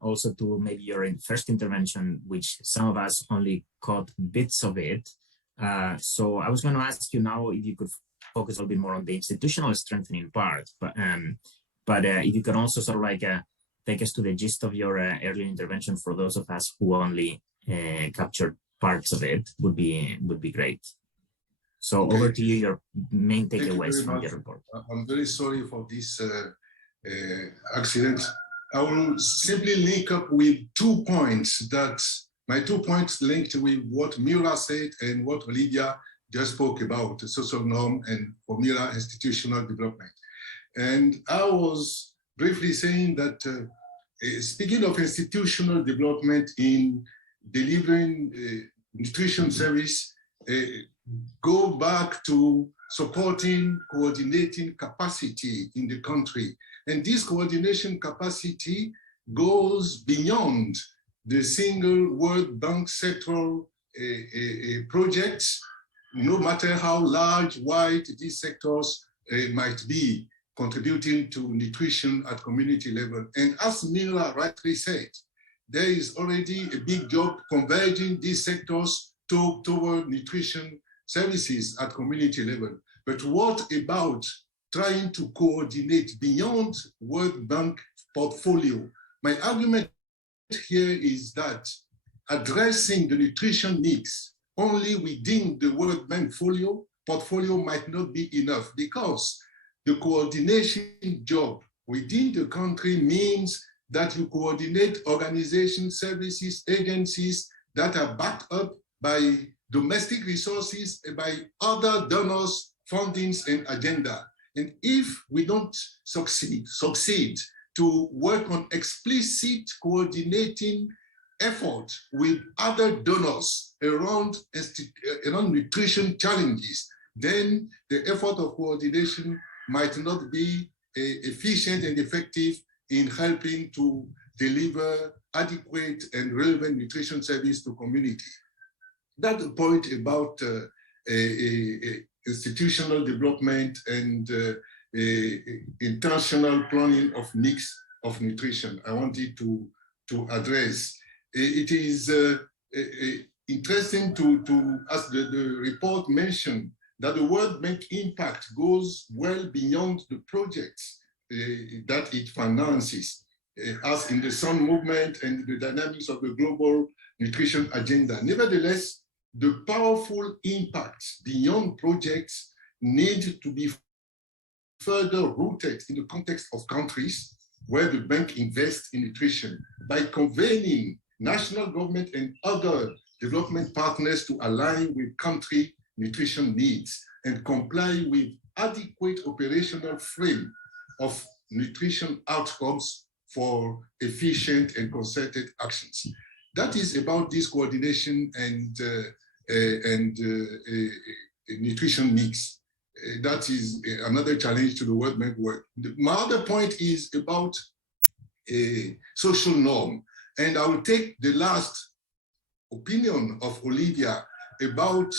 also to maybe your first intervention, which some of us only caught bits of it. So I was going to ask you now if you could focus a little bit more on the institutional strengthening part, but if you could also sort of like take us to the gist of your earlier intervention for those of us who only captured parts of it would be great. So okay. Over to you, your main takeaways from the report. I'm very sorry for this accident. I will simply link up with 2 points my 2 points linked with what Mira said and what Olivia just spoke about, the social norm and for Mira, institutional development. And I was briefly saying that speaking of institutional development in delivering nutrition service, go back to supporting, coordinating capacity in the country. And this coordination capacity goes beyond the single World Bank sectoral projects, no matter how large, wide these sectors might be, contributing to nutrition at community level. And as Mira rightly said, there is already a big job converging these sectors toward nutrition services at community level. But what about trying to coordinate beyond World Bank portfolio? My argument here is that addressing the nutrition needs only within the World Bank portfolio might not be enough, because the coordination job within the country means that you coordinate organizations, services, agencies that are backed up by domestic resources, by other donors, fundings, and agenda. And if we don't succeed to work on explicit coordinating effort with other donors around nutrition challenges, then the effort of coordination might not be efficient and effective in helping to deliver adequate and relevant nutrition service to community. That's the point about institutional development and intentional planning of mix of nutrition. I wanted to address. It is interesting to as the report mentioned, that the World Bank impact goes well beyond the projects that it finances, as in the Sun movement and the dynamics of the global nutrition agenda. Nevertheless, the powerful impacts beyond projects need to be further rooted in the context of countries where the bank invests in nutrition by convening national government and other development partners to align with country nutrition needs and comply with adequate operational frame of nutrition outcomes for efficient and concerted actions. That is about this coordination and nutrition mix. That is another challenge to the World Bank work. My other point is about a social norm. And I will take the last opinion of Olivia about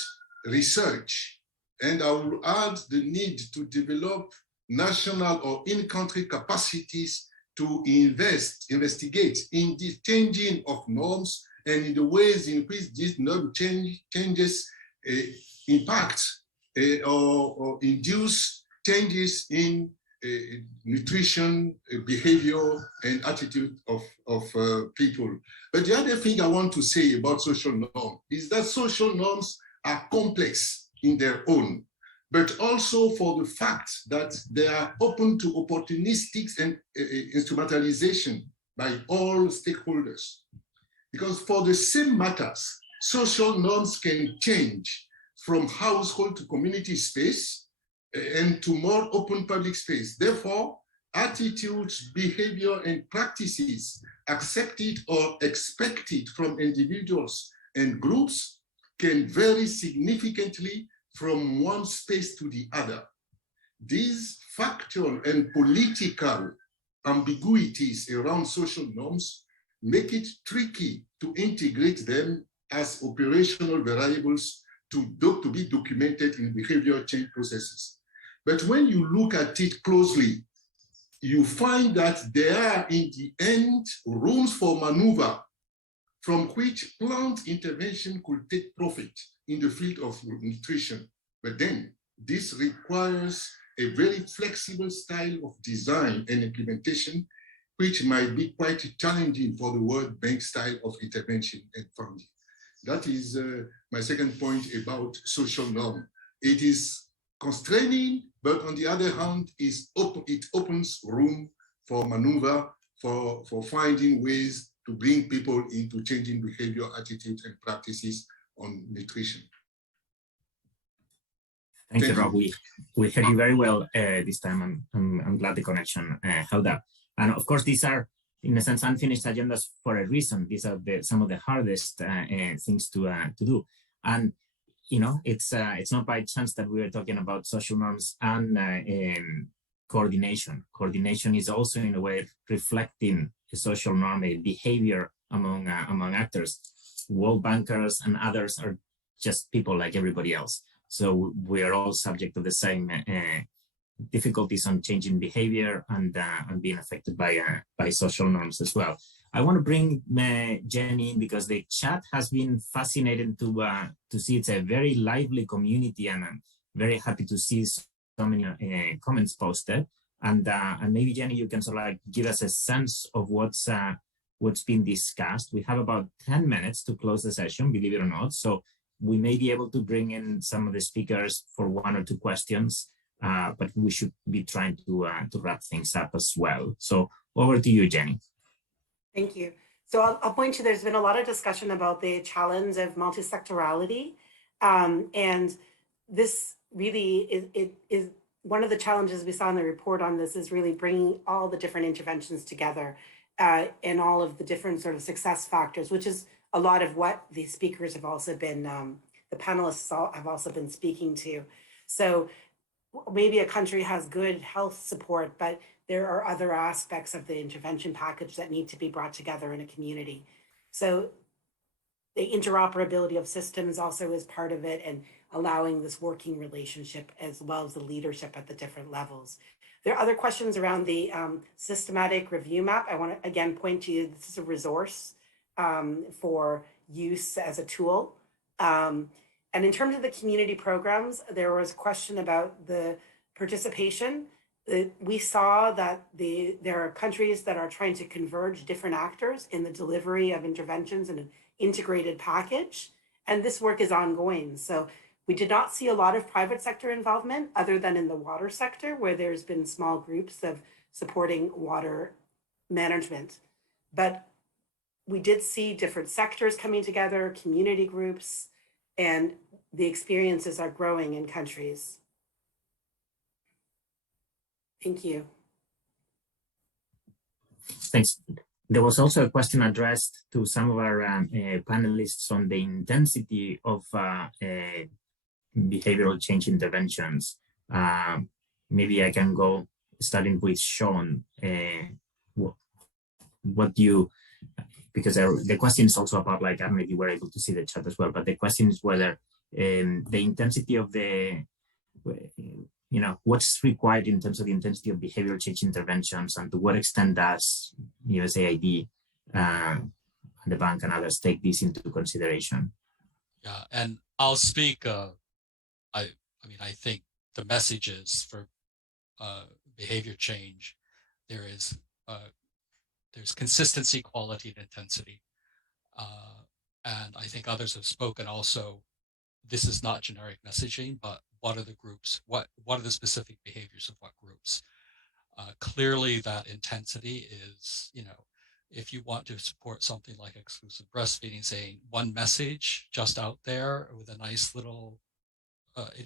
research. And I will add the need to develop national or in-country capacities to investigate in the changing of norms and in the ways in which these norm changes impact or induce changes in nutrition, behavior, and attitude of people. But the other thing I want to say about social norms is that social norms are complex in their own, but also for the fact that they are open to opportunistic and instrumentalization by all stakeholders. Because for the same matters, social norms can change from household to community space and to more open public space. Therefore, attitudes, behavior, and practices accepted or expected from individuals and groups can vary significantly from one space to the other. These factual and political ambiguities around social norms make it tricky to integrate them as operational variables to be documented in behavior change processes. But when you look at it closely, you find that there are in the end rooms for maneuver from which plant intervention could take profit in the field of nutrition. But then this requires a very flexible style of design and implementation, which might be quite challenging for the World Bank style of intervention and funding. That is my second point about social norm. It is constraining, but on the other hand, it opens room for maneuver, for finding ways to bring people into changing behavior, attitudes, and practices on nutrition. Thank you, Rob. We heard you very well this time. I'm glad the connection held up. And of course, these are, in a sense, unfinished agendas for a reason. These are some of the hardest things to do. And you know, it's not by chance that we are talking about social norms and coordination. Coordination is also, in a way, reflecting the social norm, a behavior among actors. World bankers and others are just people like everybody else. So we are all subject to the same difficulties on changing behavior and being affected by social norms as well. I want to bring Jenny in because the chat has been fascinating to see. It's a very lively community, and I'm very happy to see so many comments posted. And maybe Jenny, you can sort of like give us a sense of what's been discussed. We have about 10 minutes to close the session, believe it or not. So we may be able to bring in some of the speakers for one or two questions but we should be trying to wrap things up as well. So over to you, Jenny. Thank you. So I'll point to, there's been a lot of discussion about the challenge of multisectorality. And this really is one of the challenges we saw in the report on this, is really bringing all the different interventions together and all of the different sort of success factors, which is a lot of what the speakers have also been, the panelists have also been speaking to. So maybe a country has good health support, but there are other aspects of the intervention package that need to be brought together in a community. So the interoperability of systems also is part of it, and allowing this working relationship as well as the leadership at the different levels. There are other questions around the systematic review map. I want to again point to you, this is a resource for use as a tool. And in terms of the community programs, there was a question about the participation. We saw that there are countries that are trying to converge different actors in the delivery of interventions in an integrated package, and this work is ongoing. So we did not see a lot of private sector involvement other than in the water sector, where there's been small groups of supporting water management. But we did see different sectors coming together, community groups, and the experiences are growing in countries. Thank you. Thanks. There was also a question addressed to some of our panelists on the intensity of behavioral change interventions. Maybe I can go starting with Sean. What do you, because the question is also about, like, I don't know if you were able to see the chat as well, but the question is whether the intensity of the, what's required in terms of the intensity of behavioral change interventions, and to what extent does USAID and the bank and others take this into consideration? Yeah, and I'll speak, I think the messages for behavior change, there's consistency, quality, and intensity. And I think others have spoken also, this is not generic messaging, but what are the groups? What are the specific behaviors of what groups? Clearly that intensity is, if you want to support something like exclusive breastfeeding, saying one message just out there with a nice little,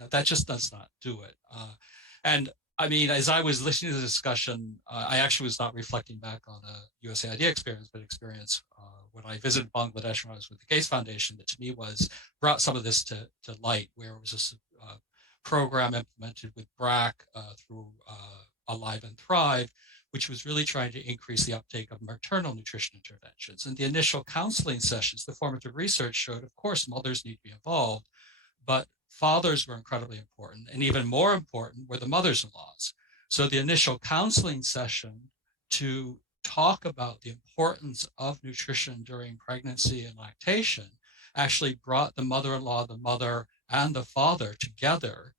that just does not do it. And I mean, as I was listening to the discussion, I actually was not reflecting back on a USAID experience, but experience when I visited Bangladesh when I was with the Gates Foundation, that to me brought some of this to light, where it was a program implemented with BRAC through Alive and Thrive, which was really trying to increase the uptake of maternal nutrition interventions. And the initial counseling sessions, the formative research showed, of course, mothers need to be involved, but fathers were incredibly important, and even more important were the mothers-in-laws. So the initial counseling session to talk about the importance of nutrition during pregnancy and lactation actually brought the mother-in-law, the mother, and the father together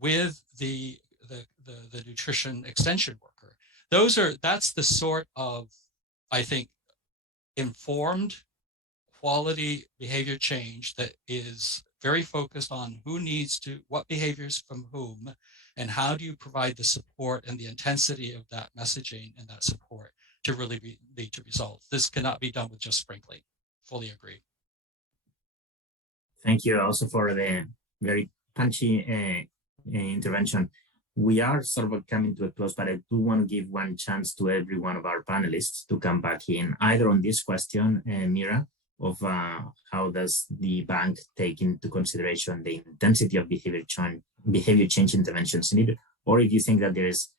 with the nutrition extension worker. That's the sort of, I think, informed quality behavior change that is very focused on who needs to, what behaviors from whom, and how do you provide the support and the intensity of that messaging and that support to really lead to results. This cannot be done with just sprinkling. Fully agree. Thank you also for the very punchy intervention. We are sort of coming to a close, but I do want to give one chance to every one of our panelists to come back in, either on this question, Mira, of how does the bank take into consideration the intensity of behavior change interventions needed, or if you think that there is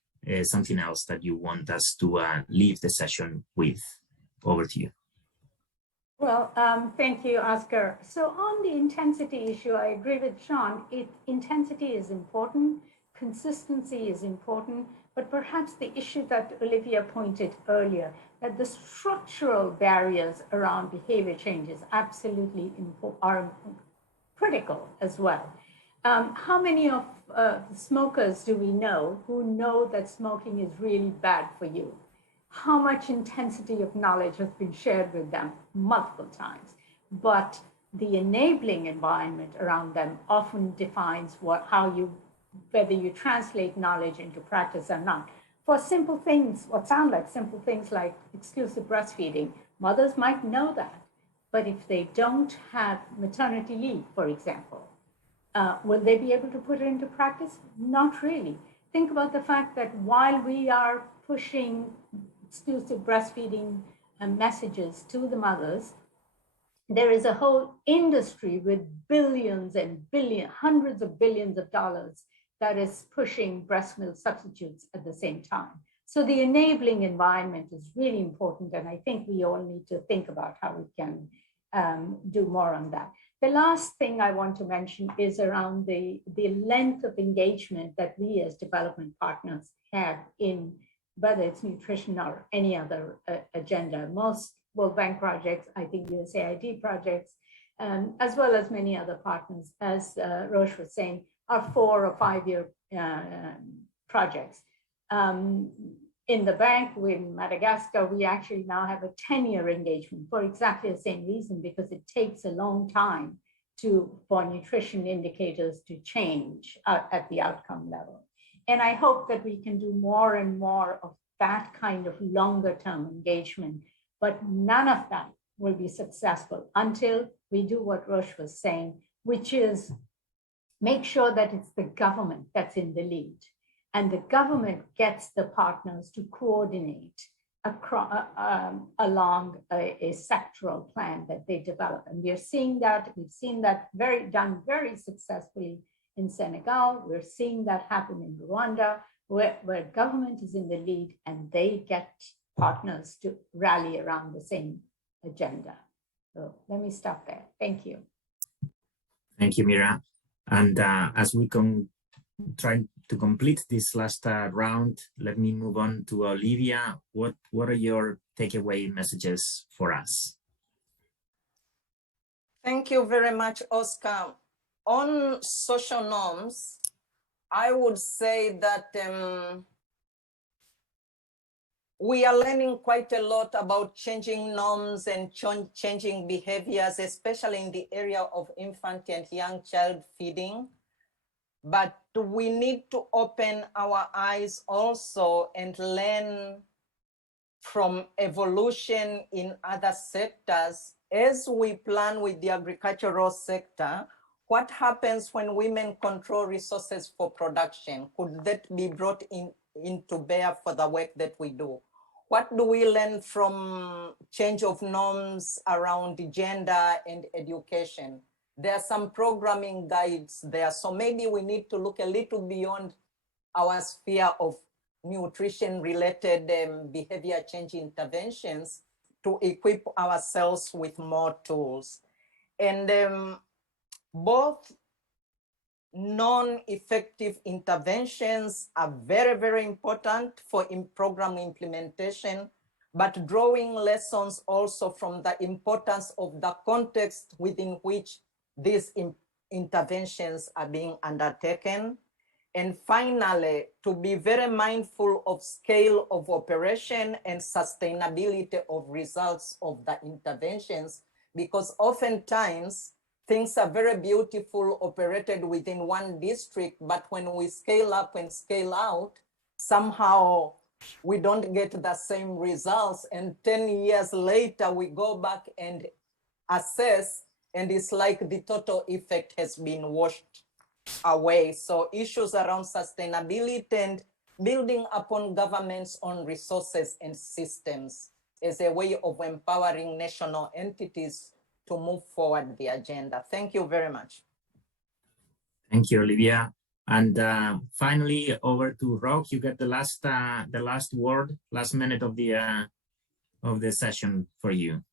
something else that you want us to leave the session with. Over to you. Well, thank you, Oscar. So on the intensity issue, I agree with Sean. Intensity is important, consistency is important, but perhaps the issue that Olivia pointed earlier, that the structural barriers around behavior changes absolutely are critical as well. How many of smokers do we know who know that smoking is really bad for you? How much intensity of knowledge has been shared with them multiple times? But the enabling environment around them often defines how you whether you translate knowledge into practice or not. For simple things, what sound like simple things like exclusive breastfeeding, mothers might know that, but if they don't have maternity leave, for example, will they be able to put it into practice? Not really. Think about the fact that while we are pushing exclusive breastfeeding messages to the mothers, there is a whole industry with billions and hundreds of billions of dollars that is pushing breast milk substitutes at the same time. So the enabling environment is really important, and I think we all need to think about how we can do more on that. The last thing I want to mention is around the length of engagement that we as development partners have in whether it's nutrition or any other agenda. Most World Bank projects, I think USAID projects, as well as many other partners, as Roche was saying, are 4 or 5 year projects. In the bank in Madagascar, we actually now have a 10-year engagement for exactly the same reason, because it takes a long time for nutrition indicators to change at the outcome level. And I hope that we can do more and more of that kind of longer term engagement, but none of that will be successful until we do what Roche was saying, which is make sure that it's the government that's in the lead. And the government gets the partners to coordinate along a sectoral plan that they develop. And we're seeing that, we've seen that done very successfully in Senegal. We're seeing that happen in Rwanda, where government is in the lead and they get partners to rally around the same agenda. So let me stop there. Thank you. Thank you, Mira. And as we try to complete this last round, let me move on to Olivia. What are your takeaway messages for us? Thank you very much, Oscar. On social norms, I would say that we are learning quite a lot about changing norms and changing behaviors, especially in the area of infant and young child feeding. But we need to open our eyes also and learn from evolution in other sectors. As we plan with the agricultural sector, what happens when women control resources for production? Could that be brought into bear for the work that we do? What do we learn from change of norms around gender and education? There are some programming guides there. So maybe we need to look a little beyond our sphere of nutrition-related behavior change interventions to equip ourselves with more tools. And both non-effective interventions are very, very important for program implementation, but drawing lessons also from the importance of the context within which these interventions are being undertaken. And finally, to be very mindful of scale of operation and sustainability of results of the interventions, because oftentimes things are very beautiful operated within one district, but when we scale up and scale out, somehow we don't get the same results. And 10 years later, we go back and assess, and it's like the total effect has been washed away. So issues around sustainability and building upon government's own resources and systems is a way of empowering national entities to move forward the agenda. Thank you very much. Thank you, Olivia. And finally, over to Roque. You get the last word, last minute of the session for you.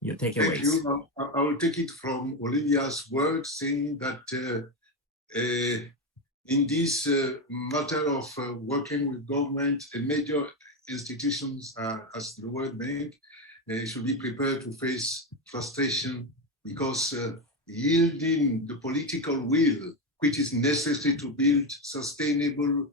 Your takeaways. Thank you. I will take it from Olivia's words, saying that in this matter of working with government and major institutions as the World Bank, should be prepared to face frustration, because yielding the political will, which is necessary to build sustainable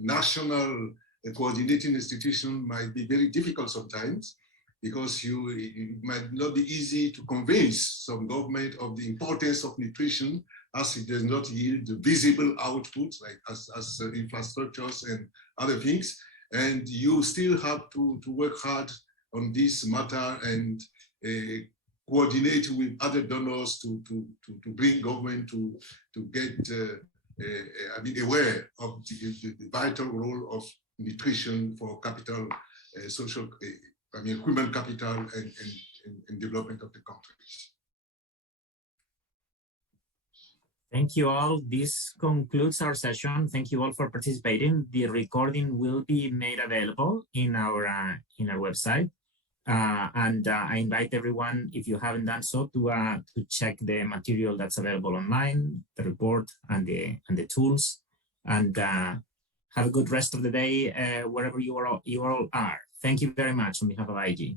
national coordinating institution, might be very difficult sometimes, because it might not be easy to convince some government of the importance of nutrition as it does not yield visible outputs like as infrastructures and other things. And you still have to work hard on this matter and coordinate with other donors to bring government to get I mean, aware of the vital role of nutrition for capital, social, I mean, human capital and development of the countries. Thank you all. This concludes our session. Thank you all for participating. The recording will be made available in our website. I invite everyone, if you haven't done so, to check the material that's available online, the report and the tools. And have a good rest of the day wherever you all are. Thank you very much on behalf of IG.